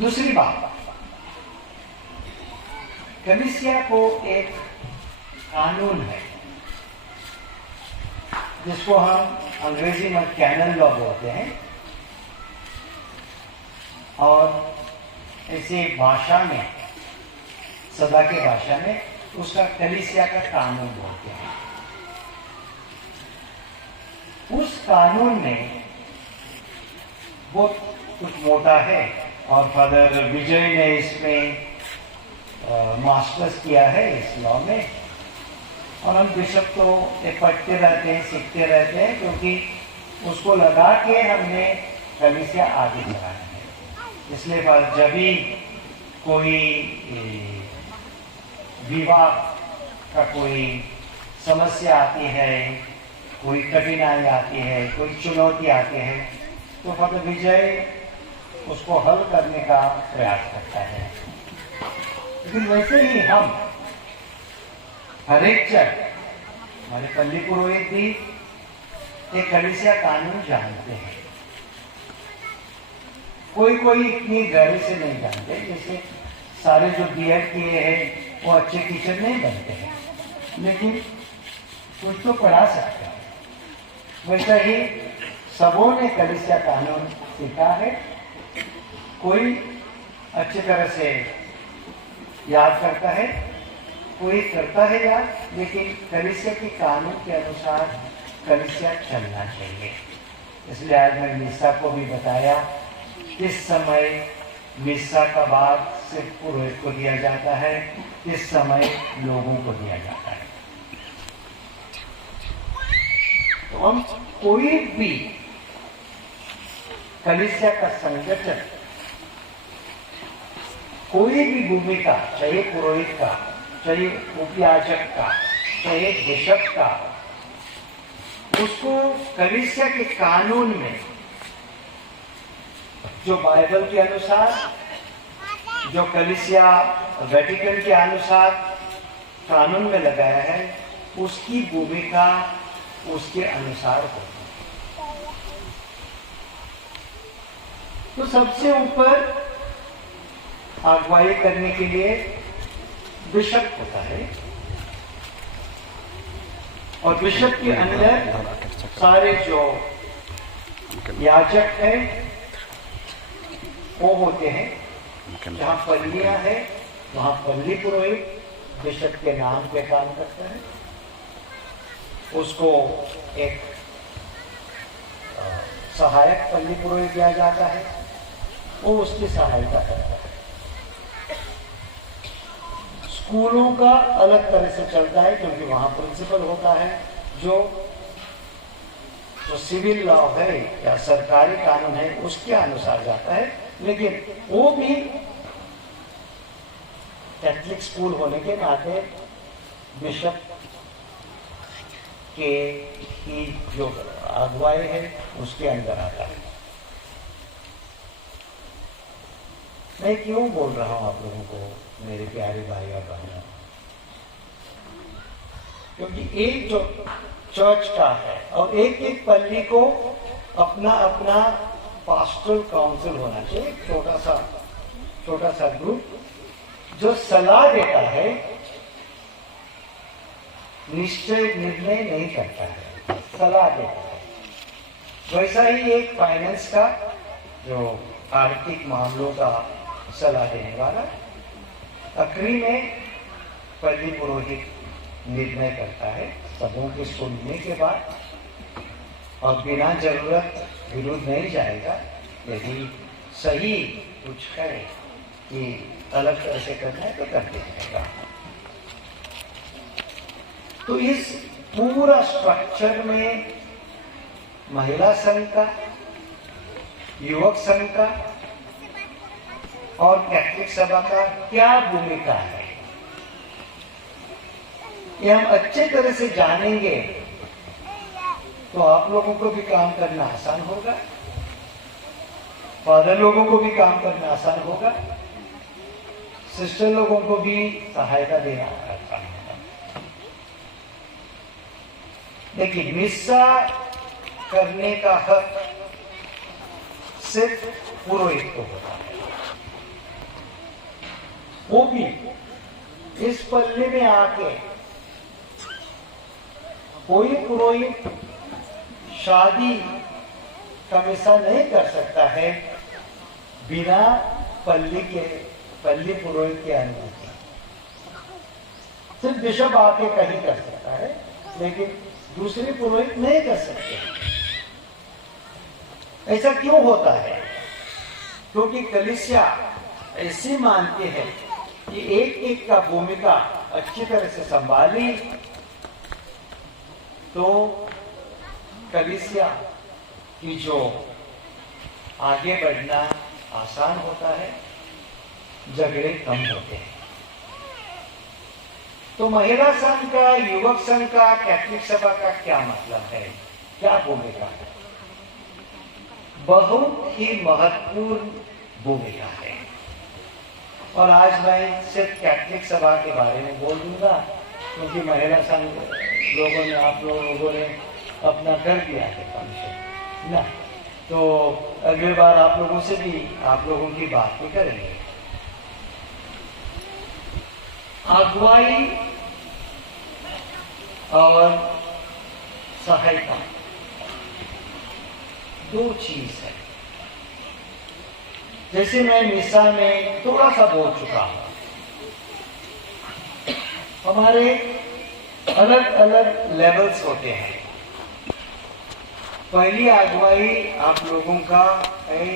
दूसरी बात, कलीसिया को एक कानून है जिसको हम अंग्रेजी में कैनन लॉ बोलते हैं, और ऐसे भाषा में, सदा के भाषा में उसका कलीसिया का कानून बोलते हैं। उस कानून में बहुत कुछ मोटा है और फादर विजय ने इसमें मास्टर्स किया है इस लॉ में, और हम बिशप तो पढ़ते रहते हैं, सीखते रहते हैं, क्योंकि उसको लगा के हमने कलीसिया आगे बढ़ाया है। इसलिए जब भी कोई विवाह का कोई समस्या आती है कोई कठिनाई आती है, कोई चुनौती आती है, तो फादर विजय उसको हल करने का प्रयास करता है। लेकिन वैसे ही हम हर एक चर्च, हमारे पल्ली पुरोहित भी एक कलीसिया कानून जानते हैं। कोई कोई इतनी गहरे से नहीं जानते, जैसे सारे जो बीएड किए हैं वो अच्छे टीचर नहीं बनते हैं, लेकिन कुछ तो पढ़ा सकते हैं। वैसा ही सबों ने कलीसिया कानून सीखा है। कोई अच्छी तरह से याद करता है, कोई करता है याद, लेकिन कलीसिया के कानून के अनुसार कलीसिया चलना चाहिए। इसलिए आज मैं मिस्सा को भी बताया, किस समय मिस्सा का भाग सिर्फ पुरोहित को दिया जाता है, किस समय लोगों को दिया जाता है। तो हम कोई भी कलीसिया का संगठन, कोई भी भूमिका, चाहे पुरोहित का, चाहे उपयाजक का, चाहे बिशप का, उसको कलीसिया के कानून में जो बाइबल के अनुसार, जो कलीसिया वेटिकन के अनुसार कानून में लगाया है, उसकी भूमिका उसके अनुसार होती है। तो सबसे ऊपर अगुवाई करने के लिए बिशप होता है, और बिशप के अंदर सारे जो याजक है वो होते हैं। जहां पल्लियां है वहां पल्ली पुरोहित बिशप के नाम पे काम करता है। उसको एक सहायक पल्ली पुरोहित दिया जाता है, वो उसकी सहायता करता है। स्कूलों का अलग तरह से चलता है, क्योंकि वहां प्रिंसिपल होता है जो सिविल लॉ है या सरकारी कानून है उसके अनुसार जाता है। लेकिन वो भी कैथलिक स्कूल होने के नाते बिशप की जो अगुवाई है उसके अंदर आता है। मैं क्यों बोल रहा हूं आप लोगों को, मेरे प्यारे भाई और बहनों, क्योंकि एक जो चर्च का है और एक एक पल्ली को अपना अपना पास्टरल काउंसिल होना चाहिए, छोटा सा ग्रुप जो सलाह देता है, निश्चय निर्णय नहीं करता है, सलाह देता है। वैसा ही एक फाइनेंस का जो आर्थिक मामलों का सलाह देने वाला, आखिरी में पल्ली पुरोहित निर्णय करता है सबों के सुनने के बाद, और बिना जरूरत विरुद्ध नहीं जाएगा। यदि सही कुछ है कि अलग तरह से करना है तो कर दीजिएगा। तो इस पूरा स्ट्रक्चर में महिला संघ का, युवक संघ का और कैथलिक सभा का क्या भूमिका है, ये हम अच्छे तरह से जानेंगे तो आप लोगों को भी काम करना आसान होगा, फादर लोगों को भी काम करना आसान होगा, सिस्टर लोगों को भी सहायता देना आसान होगा। देखिए, मिस्सा करने का हक सिर्फ पुरोहित को होता है। वो भी इस पल्ले में आके कोई पुरोहित शादी का मिस्सा नहीं कर सकता है बिना पल्ली पुरोहित के अनुमति। सिर्फ बिशप आके कहीं कर सकता है, लेकिन दूसरे पुरोहित नहीं कर सकते। ऐसा क्यों होता है? क्योंकि कलीसिया ऐसी मानती है कि एक एक का भूमिका अच्छी तरह से संभाली तो कलीसिया की जो आगे बढ़ना आसान होता है, झगड़े कम होते हैं। तो महिला संघ का, युवक संघ का, कैथलिक सभा का क्या मतलब है, क्या भूमिका है? बहुत ही महत्वपूर्ण भूमिका है। और आज मैं सिर्फ कैथलिक सभा के बारे में बोल दूंगा, क्योंकि महिला संघ लोगों ने, आप लोगों ने अपना कर दिया है फंक्शन ना, तो अगली बार आप लोगों से भी, आप लोगों की बात भी करेंगे। अगुवाई और सहायता दो चीज है। जैसे मैं मिसा में थोड़ा सा बोल चुका हूं, हमारे अलग अलग लेवल्स होते हैं। पहली अगुवाई आप लोगों का है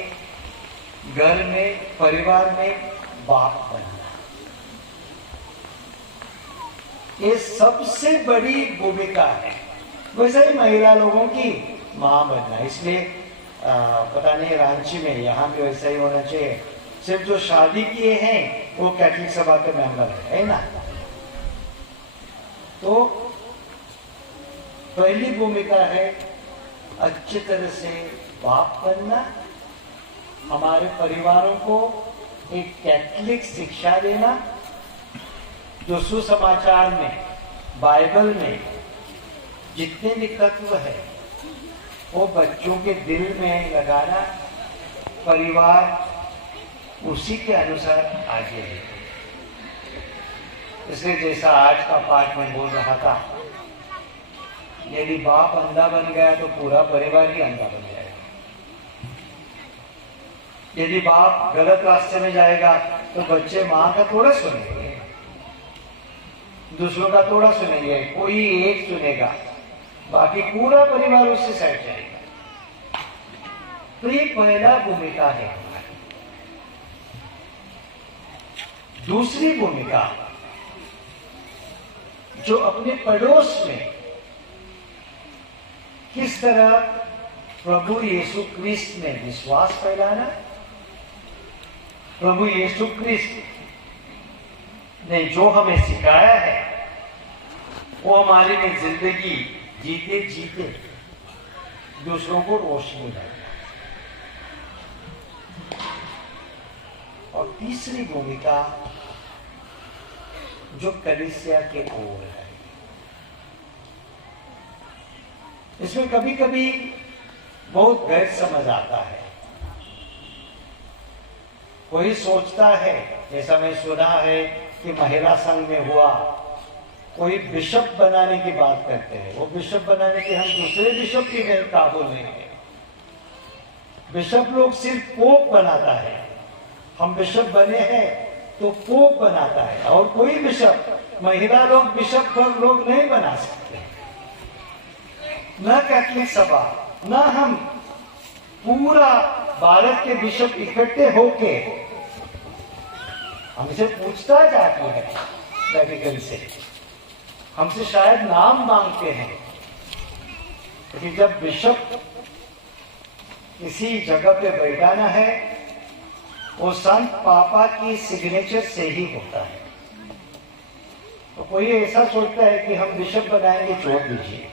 घर में, परिवार में बाप बनना। ये सबसे बड़ी भूमिका है। वैसे ही महिला लोगों की मां बनना, इसलिए पता नहीं रांची में, यहाँ भी वैसा ही होना चाहिए। सिर्फ जो शादी किए हैं वो कैथलिक सभा के मेंबर है ना। तो पहली भूमिका है अच्छी तरह से बाप बनना, हमारे परिवारों को एक कैथलिक शिक्षा देना, जो सुसमाचार में, बाइबल में जितने भी तत्व है वो बच्चों के दिल में लगाना, परिवार उसी के अनुसार आगे है। इसलिए जैसा आज का पाठ में बोल रहा था, यदि बाप अंधा बन गया तो पूरा परिवार ही अंधा बन जाएगा। यदि बाप गलत रास्ते में जाएगा तो बच्चे माँ का थोड़ा सुनेंगे, दूसरों का थोड़ा सुनेंगे, कोई एक सुनेगा, बाकी पूरा परिवार उससे साइड जाएगा। तो ये पहला भूमिका है हमारी। दूसरी भूमिका, जो अपने पड़ोस में किस तरह प्रभु यीशु क्रिस्त में विश्वास फैलाना, प्रभु यीशु क्रिस्त ने जो हमें सिखाया है वो हमारी में जिंदगी जीते जीते दूसरों को रोशनी देना। और तीसरी भूमिका जो कलीसिया के ओर है, इसमें कभी कभी बहुत गैर समझ आता है। कोई सोचता है, जैसा मैं सुना है कि महिला संघ में हुआ, कोई बिशप बनाने की बात करते हैं। वो बिशप बनाने के हम दूसरे बिशप की काबू नहीं है। बिशप लोग सिर्फ पोप बनाता है, हम बिशप बने हैं तो पोप बनाता है। और कोई बिशप, महिला लोग बिशप लोग नहीं बना सकते, न कैथलिक सभा, न हम पूरा भारत के बिशप इकट्ठे होके हमसे पूछताछ आती है वेटिकन से, हमसे शायद नाम मांगते हैं। लेकिन जब बिशप किसी जगह पे बैठाना है, वो संत पापा की सिग्नेचर से ही होता है। तो कोई ऐसा सोचता है कि हम बिशप बनाएंगे, छोड़ दीजिए,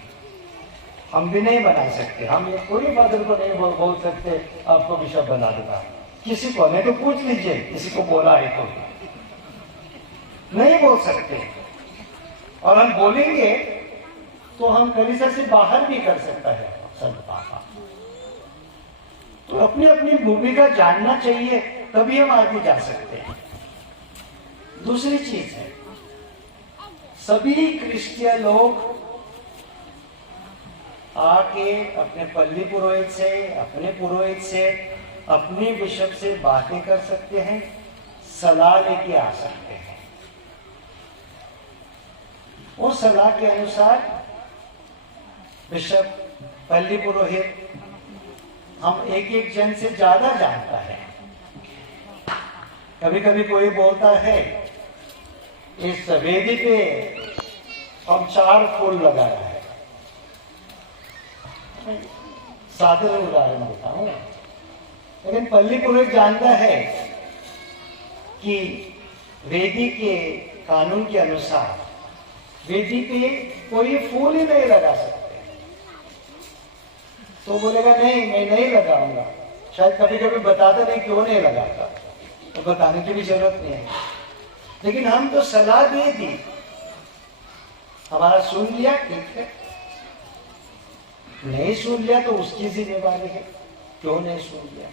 हम भी नहीं बना सकते। हम ये कोई फादर को नहीं बोल सकते आपको बिशप बना दूंगा, किसी को नहीं तो पूछ लीजिए, किसी को बोला है तो नहीं बोल सकते। और हम बोलेंगे तो हम कलीसिया से बाहर भी कर सकता है संत पापा। तो अपनी अपनी भूमिका जानना चाहिए, तभी हम आगे जा सकते हैं। दूसरी चीज है, सभी क्रिश्चियन लोग आके अपने पल्ली पुरोहित से, अपने पुरोहित से, अपने बिशप से बातें कर सकते हैं, सलाह लेके आ सकते हैं। उस सलाह के अनुसार बिशप, पल्ली पुरोहित हम एक एक जन से ज्यादा जानता है। कभी कभी कोई बोलता है इस वेदी पे हम 4 फूल लगा रहे हैं, साधारण उदाहरण देता हूं, लेकिन पल्ली पुरोहित जानता है कि वेदी के कानून के अनुसार वेदी पे कोई फूल ही नहीं लगा सकते। तो बोलेगा नहीं मैं नहीं लगाऊंगा, शायद कभी कभी बताता नहीं क्यों नहीं लगाता, तो बताने की भी जरूरत नहीं है। लेकिन हम तो सलाह दे दी, हमारा सुन लिया ठीक है, नहीं सुन लिया तो उसकी जिम्मेवारी है, क्यों नहीं सुन लिया।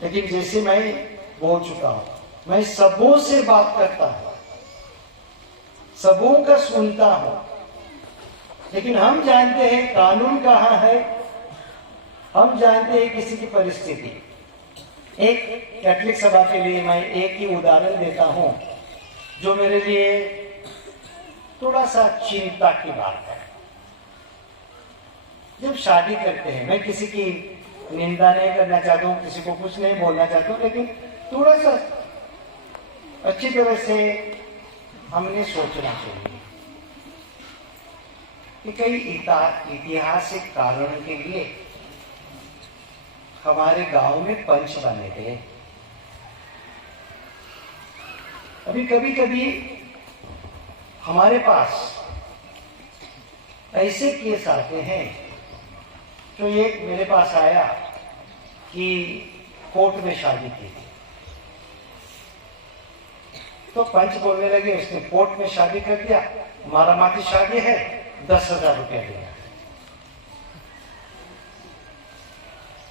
लेकिन जैसे मैं बोल चुका हूं, मैं सबों से बात करता हूं, सबों का सुनता हूं, लेकिन हम जानते हैं कानून कहाँ है, हम जानते हैं किसी की परिस्थिति। एक कैथलिक सभा के लिए मैं एक ही उदाहरण देता हूं जो मेरे लिए थोड़ा सा चिंता की बात है। जब शादी करते हैं, मैं किसी की निंदा नहीं करना चाहता हूं, किसी को कुछ नहीं बोलना चाहता हूं, लेकिन थोड़ा सा अच्छी तरह से हमने सोचना चाहिए कि कई ऐतिहासिक कारण के लिए हमारे गांव में पंच बने थे। अभी कभी कभी हमारे पास ऐसे केस आते हैं, तो एक मेरे पास आया कि कोर्ट में शादी की थी, तो पंच बोलने लगे उसने कोर्ट में शादी कर दिया, मारामाती शादी है, 10,000 रुपया देना।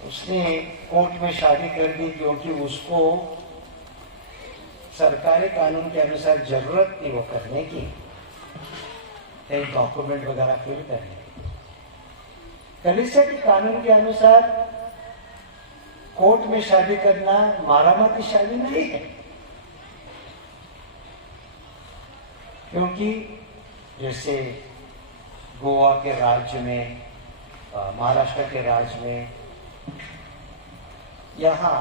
उसने कोर्ट में शादी कर दी क्योंकि उसको सरकारी कानून के अनुसार जरूरत थी वो करने की, एक डॉक्यूमेंट वगैरह फिल करने की। कलीसिया के कानून के अनुसार कोर्ट में शादी करना मारामाती शादी नहीं है, क्योंकि जैसे गोवा के राज्य में, महाराष्ट्र के राज्य में, यहाँ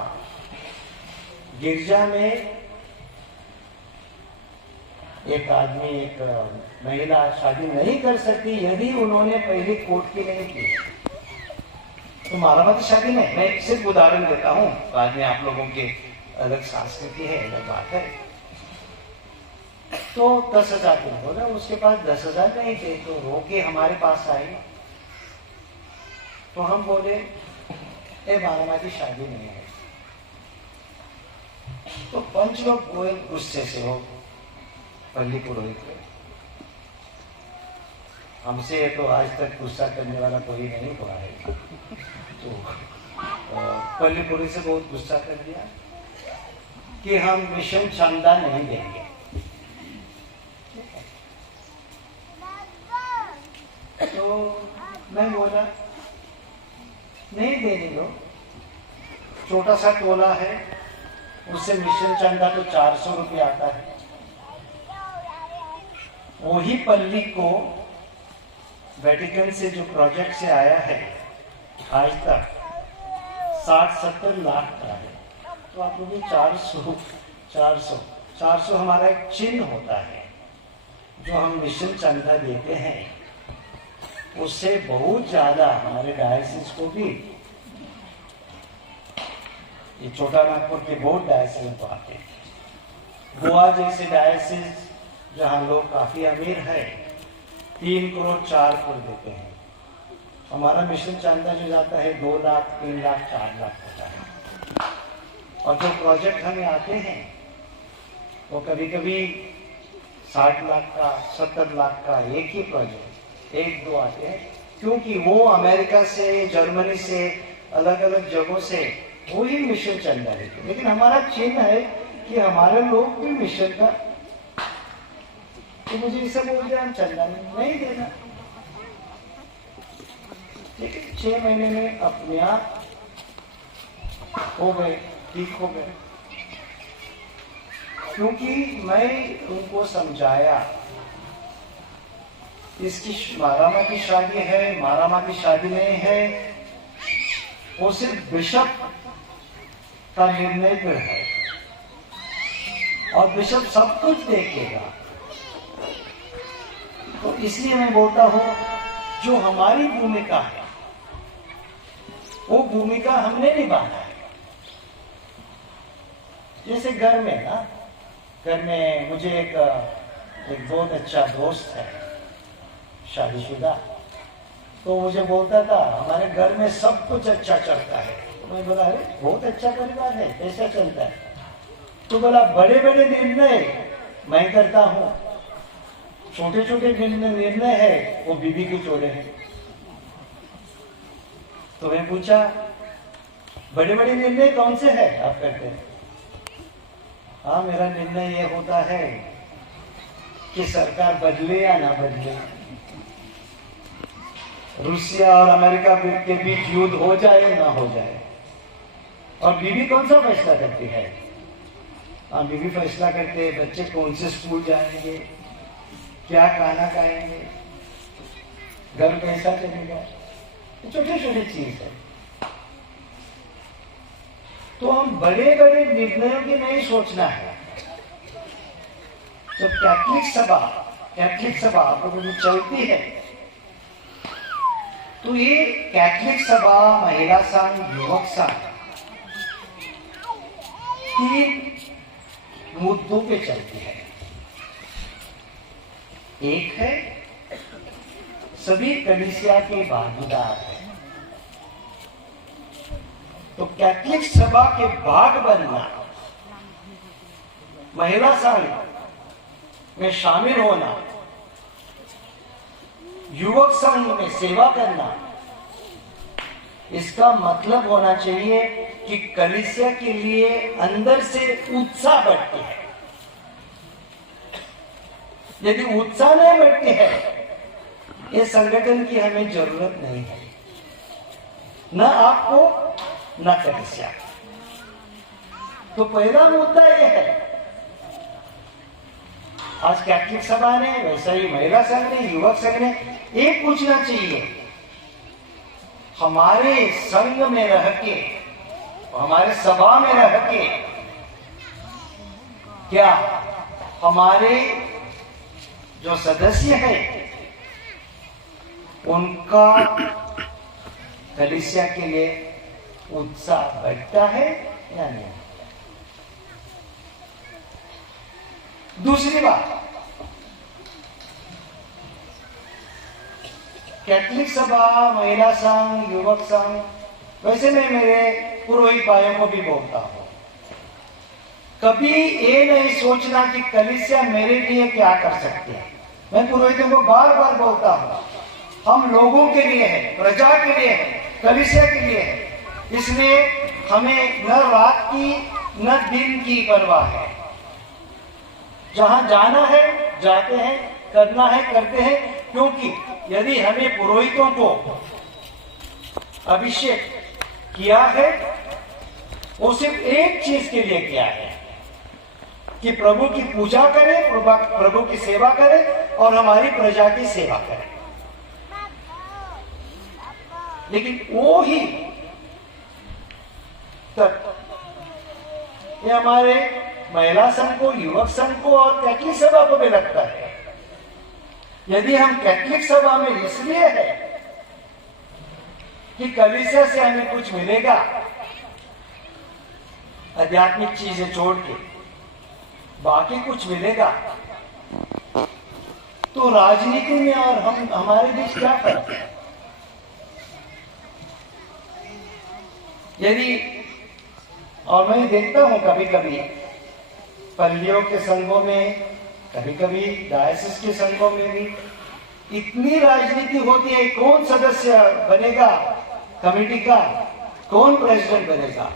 गिरजा में एक आदमी एक महिला शादी नहीं कर सकती यदि उन्होंने पहले कोर्ट की नहीं की। तो मारामाती शादी में मैं सिर्फ उदाहरण देता हूँ, बाद में आप लोगों के अलग संस्कृति है, अलग बात है। तो 10,000 दिन बोला, उसके पास 10,000 नहीं थे, तो रो के हमारे पास आए। तो हम बोले ए मारामाती शादी नहीं है। तो पंच लोग वो गुस्से से हो पल्ली पुरोहित को, हमसे तो आज तक गुस्सा करने वाला कोई नहीं हुआ है, तो पल्ली पुरोहित से बहुत गुस्सा कर दिया कि हम मिशन चंदा नहीं देंगे। तो मैं बोला नहीं देने दो, छोटा सा टोला है, उससे मिशन चंदा तो 400 रुपये आता है। वही पल्ली को वेटिकन से जो प्रोजेक्ट से आया है आज तक 60-70 लाख का है। तो आप लोग 400 हमारा एक चिन्ह होता है जो हम मिशन चंदा देते हैं, उससे बहुत ज्यादा हमारे डायसिस को भी, ये छोटा नागपुर के बहुत डायसिस को आते हैं। गोवा जैसे डायसिस जहाँ लोग काफी अमीर है 3 करोड़ 4 करोड़ देते हैं, हमारा मिशन चंदा जो जाता है 2 लाख 3 लाख 4 लाख होता है। और जो प्रोजेक्ट हमें आते हैं वो कभी कभी 60 लाख का 70 लाख का एक ही प्रोजेक्ट 1-2 आते हैं, क्योंकि वो अमेरिका से, जर्मनी से, अलग अलग जगहों से वही मिशन चंदा देते हैं। लेकिन हमारा चिन्ह है कि हमारे लोग भी मिशन का, तो मुझे इसे बोल दिया हम चंदा नहीं देना। लेकिन 6 महीने में अपने आप हो गए, ठीक हो गए, क्योंकि मैं उनको समझाया इसकी मारामाती शादी है, मारामाती शादी नहीं है, वो सिर्फ बिशप का निर्णय पर है और बिशप सब कुछ देखेगा। तो इसलिए मैं बोलता हूं जो हमारी भूमिका है वो भूमिका हमने निभाना है। जैसे घर में ना घर में मुझे एक बहुत अच्छा दोस्त है, शादीशुदा। तो मुझे बोलता था हमारे घर में सब कुछ अच्छा चलता है। तो मैं बोला अरे बहुत अच्छा परिवार है, कैसा चलता है? तो बोला बड़े बड़े निर्णय मैं करता हूँ, छोटे छोटे निर्णय है वो बीबी के चोरे हैं। तो मैं पूछा बड़े बड़े निर्णय कौन से हैं आप करते हैं? हाँ, मेरा निर्णय ये होता है कि सरकार बदले या ना बदले, रूसिया और अमेरिका के बीच युद्ध हो जाए या ना हो जाए। और बीबी कौन सा फैसला करती है? हाँ, बीबी फैसला करते हैं बच्चे कौन से स्कूल जाएंगे, क्या खाना खाएंगे, घर कैसा चलेगा, छोटी छोटी चीज है। तो हम बड़े बड़े निर्णयों की नहीं सोचना है। जब कैथलिक सभा आपको जो चलती है, तो ये कैथलिक सभा, महिला संघ, युवक संघ 3 मुद्दों पे चलती है। एक है सभी कलीसिया के भागीदार है। तो कैथलिक सभा के भाग बनना, महिला संघ में शामिल होना, युवक संघ में सेवा करना, इसका मतलब होना चाहिए कि कलीसिया के लिए अंदर से उत्साह बढ़ती है। यदि उत्साह नहीं बढ़ती है, ये संगठन की हमें जरूरत नहीं है, न आपको न कलीसिया। तो पहला मुद्दा यह है, आज कैथलिक सभा ने, वैसा ही महिला संघ ने, युवक संघ ने ये पूछना चाहिए, हमारे संघ में रह के, हमारे सभा में रह के, क्या हमारे जो सदस्य हैं उनका कलीसिया के लिए उत्साह बढ़ता है या नहीं? दूसरी बात, कैथलिक सभा, महिला संघ, युवक संघ, वैसे मैं मेरे पुरोहित भाइयों को भी बोलता हूं, कभी ये नहीं सोचना कि कलीसिया मेरे लिए क्या कर सकती है। मैं पुरोहितों को बार बार बोलता हूं, हम लोगों के लिए है, प्रजा के लिए है, कलीसिया के लिए है। इसलिए हमें न रात की न दिन की परवाह है। जहां जाना है जाते हैं, करना है करते हैं। क्योंकि यदि हमें पुरोहितों को अभिषेक किया है, वो सिर्फ एक चीज के लिए किया है कि प्रभु की पूजा करें, प्रभु की सेवा करें और हमारी प्रजा की सेवा करें। लेकिन वो ही ये हमारे महिला संघ को, युवक संघ को और कैथलिक सभा को भी लगता है। यदि हम कैथलिक सभा में इसलिए है कि कलीसिया से हमें कुछ मिलेगा, आध्यात्मिक चीजें छोड़ के बाकी कुछ मिलेगा, तो राजनीति में और हमारे बीच क्या फर्क है? यदि, और मैं देखता हूं कभी कभी पल्लियों के संघों में, कभी कभी डायसिस के संघों में भी इतनी राजनीति होती है, कौन सदस्य बनेगा कमेटी का, कौन प्रेसिडेंट बनेगा।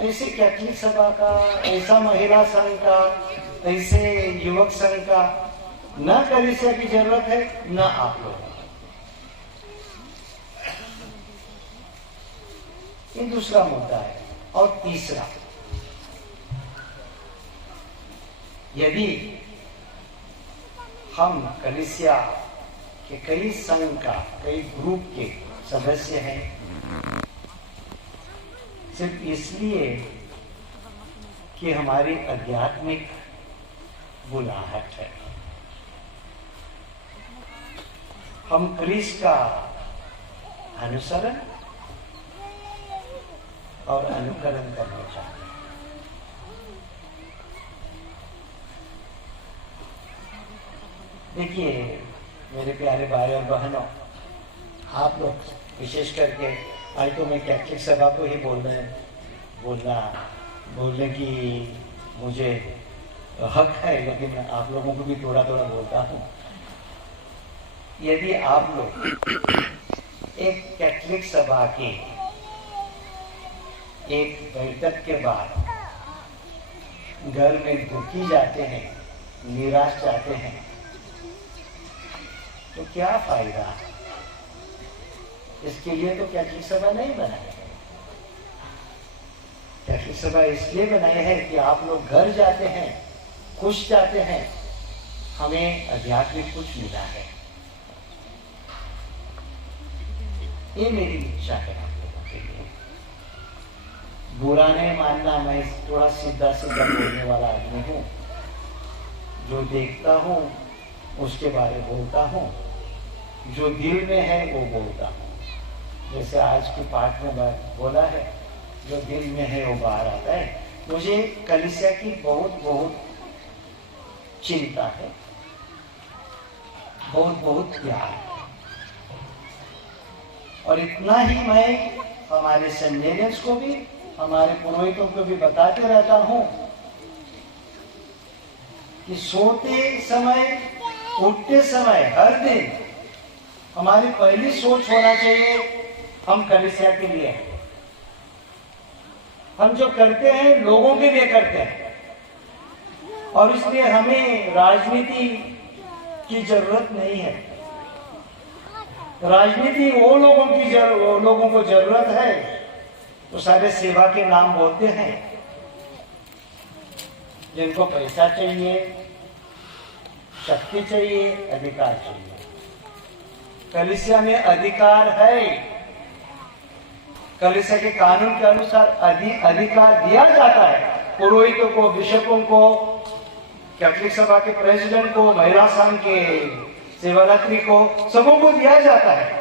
ऐसे कैथलिक सभा का, ऐसा महिला संघ का, ऐसे युवक संघ का न कलीसिया की जरूरत है, न आप लोग। ये दूसरा मुद्दा है। और तीसरा, यदि हम कलीसिया के कई संघ का, कई ग्रुप के सदस्य हैं सिर्फ इसलिए कि हमारी आध्यात्मिक बुलाहट है, हम क्रिस्त का अनुसरण और अनुकरण करना चाहते हैं, देखिए मेरे प्यारे भाई और बहनों, आप लोग विशेष करके आज तो मैं कैथलिक सभा को ही बोलने की मुझे हक है, लेकिन आप लोगों को भी थोड़ा थोड़ा बोलता हूँ। यदि आप लोग एक कैथलिक सभा के एक बैठक के बाद घर में दुखी जाते हैं, निराश जाते हैं, तो क्या फायदा? इसके लिए तो कैथलिक सभा नहीं बनाई है। कैथलिक सभा इसलिए बनाई है कि आप लोग घर जाते हैं, खुश जाते हैं, हमें आध्यात्मिक कुछ मिला है। ये मेरी इच्छा है आप लोगों के लिए। बुरा नहीं मानना, मैं थोड़ा सीधा बोलने वाला आदमी हूँ। जो देखता हूँ उसके बारे में बोलता हूँ, जो दिल में है वो बोलता हूँ। जैसे आज की पाठ में बोला है, जो दिल में है वो बाहर आता है। मुझे कलीसिया की बहुत चिंता है, बहुत प्यार है। और इतना ही मैं हमारे सेमिनेरियंस को भी, हमारे पुरोहितों को भी बताते रहता हूँ कि सोते समय, उठते समय, हर दिन हमारी पहली सोच होना चाहिए हम कलीसिया के लिए हैं। हम जो करते हैं लोगों के लिए करते हैं, और इसलिए हमें राजनीति की जरूरत नहीं है। राजनीति वो लोगों को जरूरत है तो सारे सेवा के नाम बोलते हैं, जिनको पैसा चाहिए, शक्ति चाहिए, अधिकार चाहिए। कलीसिया में अधिकार है, कलीसिया के कानून के अनुसार अधिकार दिया जाता है। पुरोहितों को, बिशपों को, कैथलिक सभा के प्रेसिडेंट को, महिला संघ के सेवादात्री को, सबों को दिया जाता है।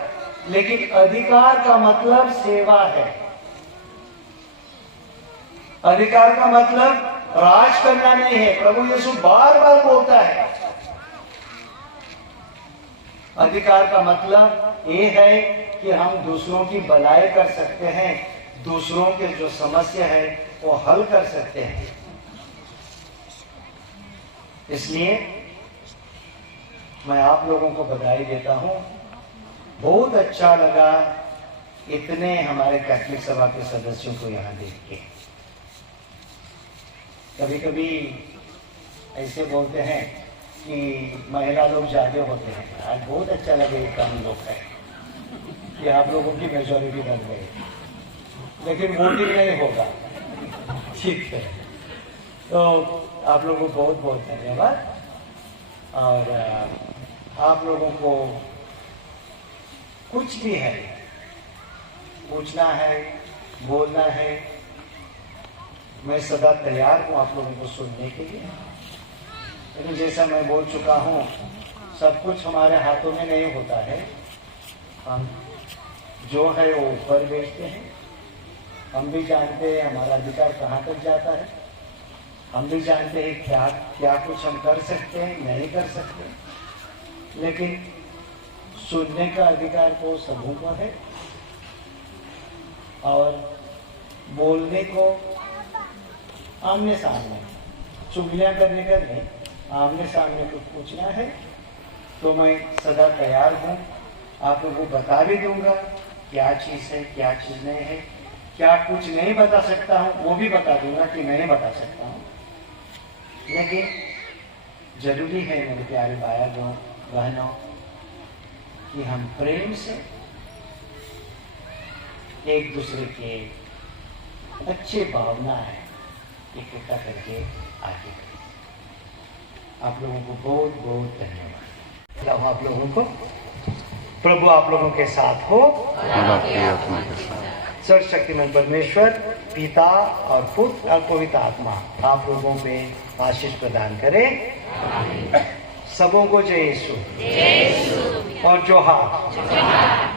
लेकिन अधिकार का मतलब सेवा है। अधिकार का मतलब राज करना नहीं है। प्रभु यीशु बार बार बोलता है, अधिकार का मतलब ये है कि हम दूसरों की भलाई कर सकते हैं, दूसरों के जो समस्या है वो हल कर सकते हैं। इसलिए मैं आप लोगों को बधाई देता हूं। बहुत अच्छा लगा इतने हमारे कैथलिक सभा के सदस्यों को यहाँ देख के। कभी कभी ऐसे बोलते हैं कि महिला लोग ज्यादा होते हैं। आज बहुत अच्छा लगे कम लोग हैं कि आप लोगों की मेजोरिटी बन गई, लेकिन वोटिंग नहीं होगा। ठीक है, तो आप लोगों को बहुत बहुत धन्यवाद। और आप लोगों को कुछ भी है, पूछना है, बोलना है, मैं सदा तैयार हूँ आप लोगों को सुनने के लिए। लेकिन जैसा मैं बोल चुका हूँ, सब कुछ हमारे हाथों में नहीं होता है। हम जो है वो ऊपर भेजते हैं। हम भी जानते हैं हमारा अधिकार कहाँ तक जाता है। हम भी जानते हैं क्या कुछ हम कर सकते हैं, नहीं कर सकते। लेकिन सुनने का अधिकार तो सबों को है, और बोलने को आमने सामने, चुगलियां करने का नहीं, आमने सामने कुछ पूछना है तो मैं सदा तैयार हूँ। आप लोगों को बता भी दूंगा क्या चीज़ है, क्या चीज़ नहीं है। क्या कुछ नहीं बता सकता हूँ वो भी बता दूंगा कि नहीं बता सकता हूँ। लेकिन जरूरी है मेरे प्यारे भाइयों बहनों कि हम प्रेम से एक दूसरे के अच्छे भावना है इकट्ठा करके आगे बढ़ें। आप लोगों को बहुत बहुत धन्यवाद। आप लोगों को प्रभु आप लोगों के साथ हो। सर्वशक्तिमान परमेश्वर पिता और पुत्र और पवित्र आत्मा आप लोगों पे आशीष प्रदान करे। सबों को जय यीशु और जोहार।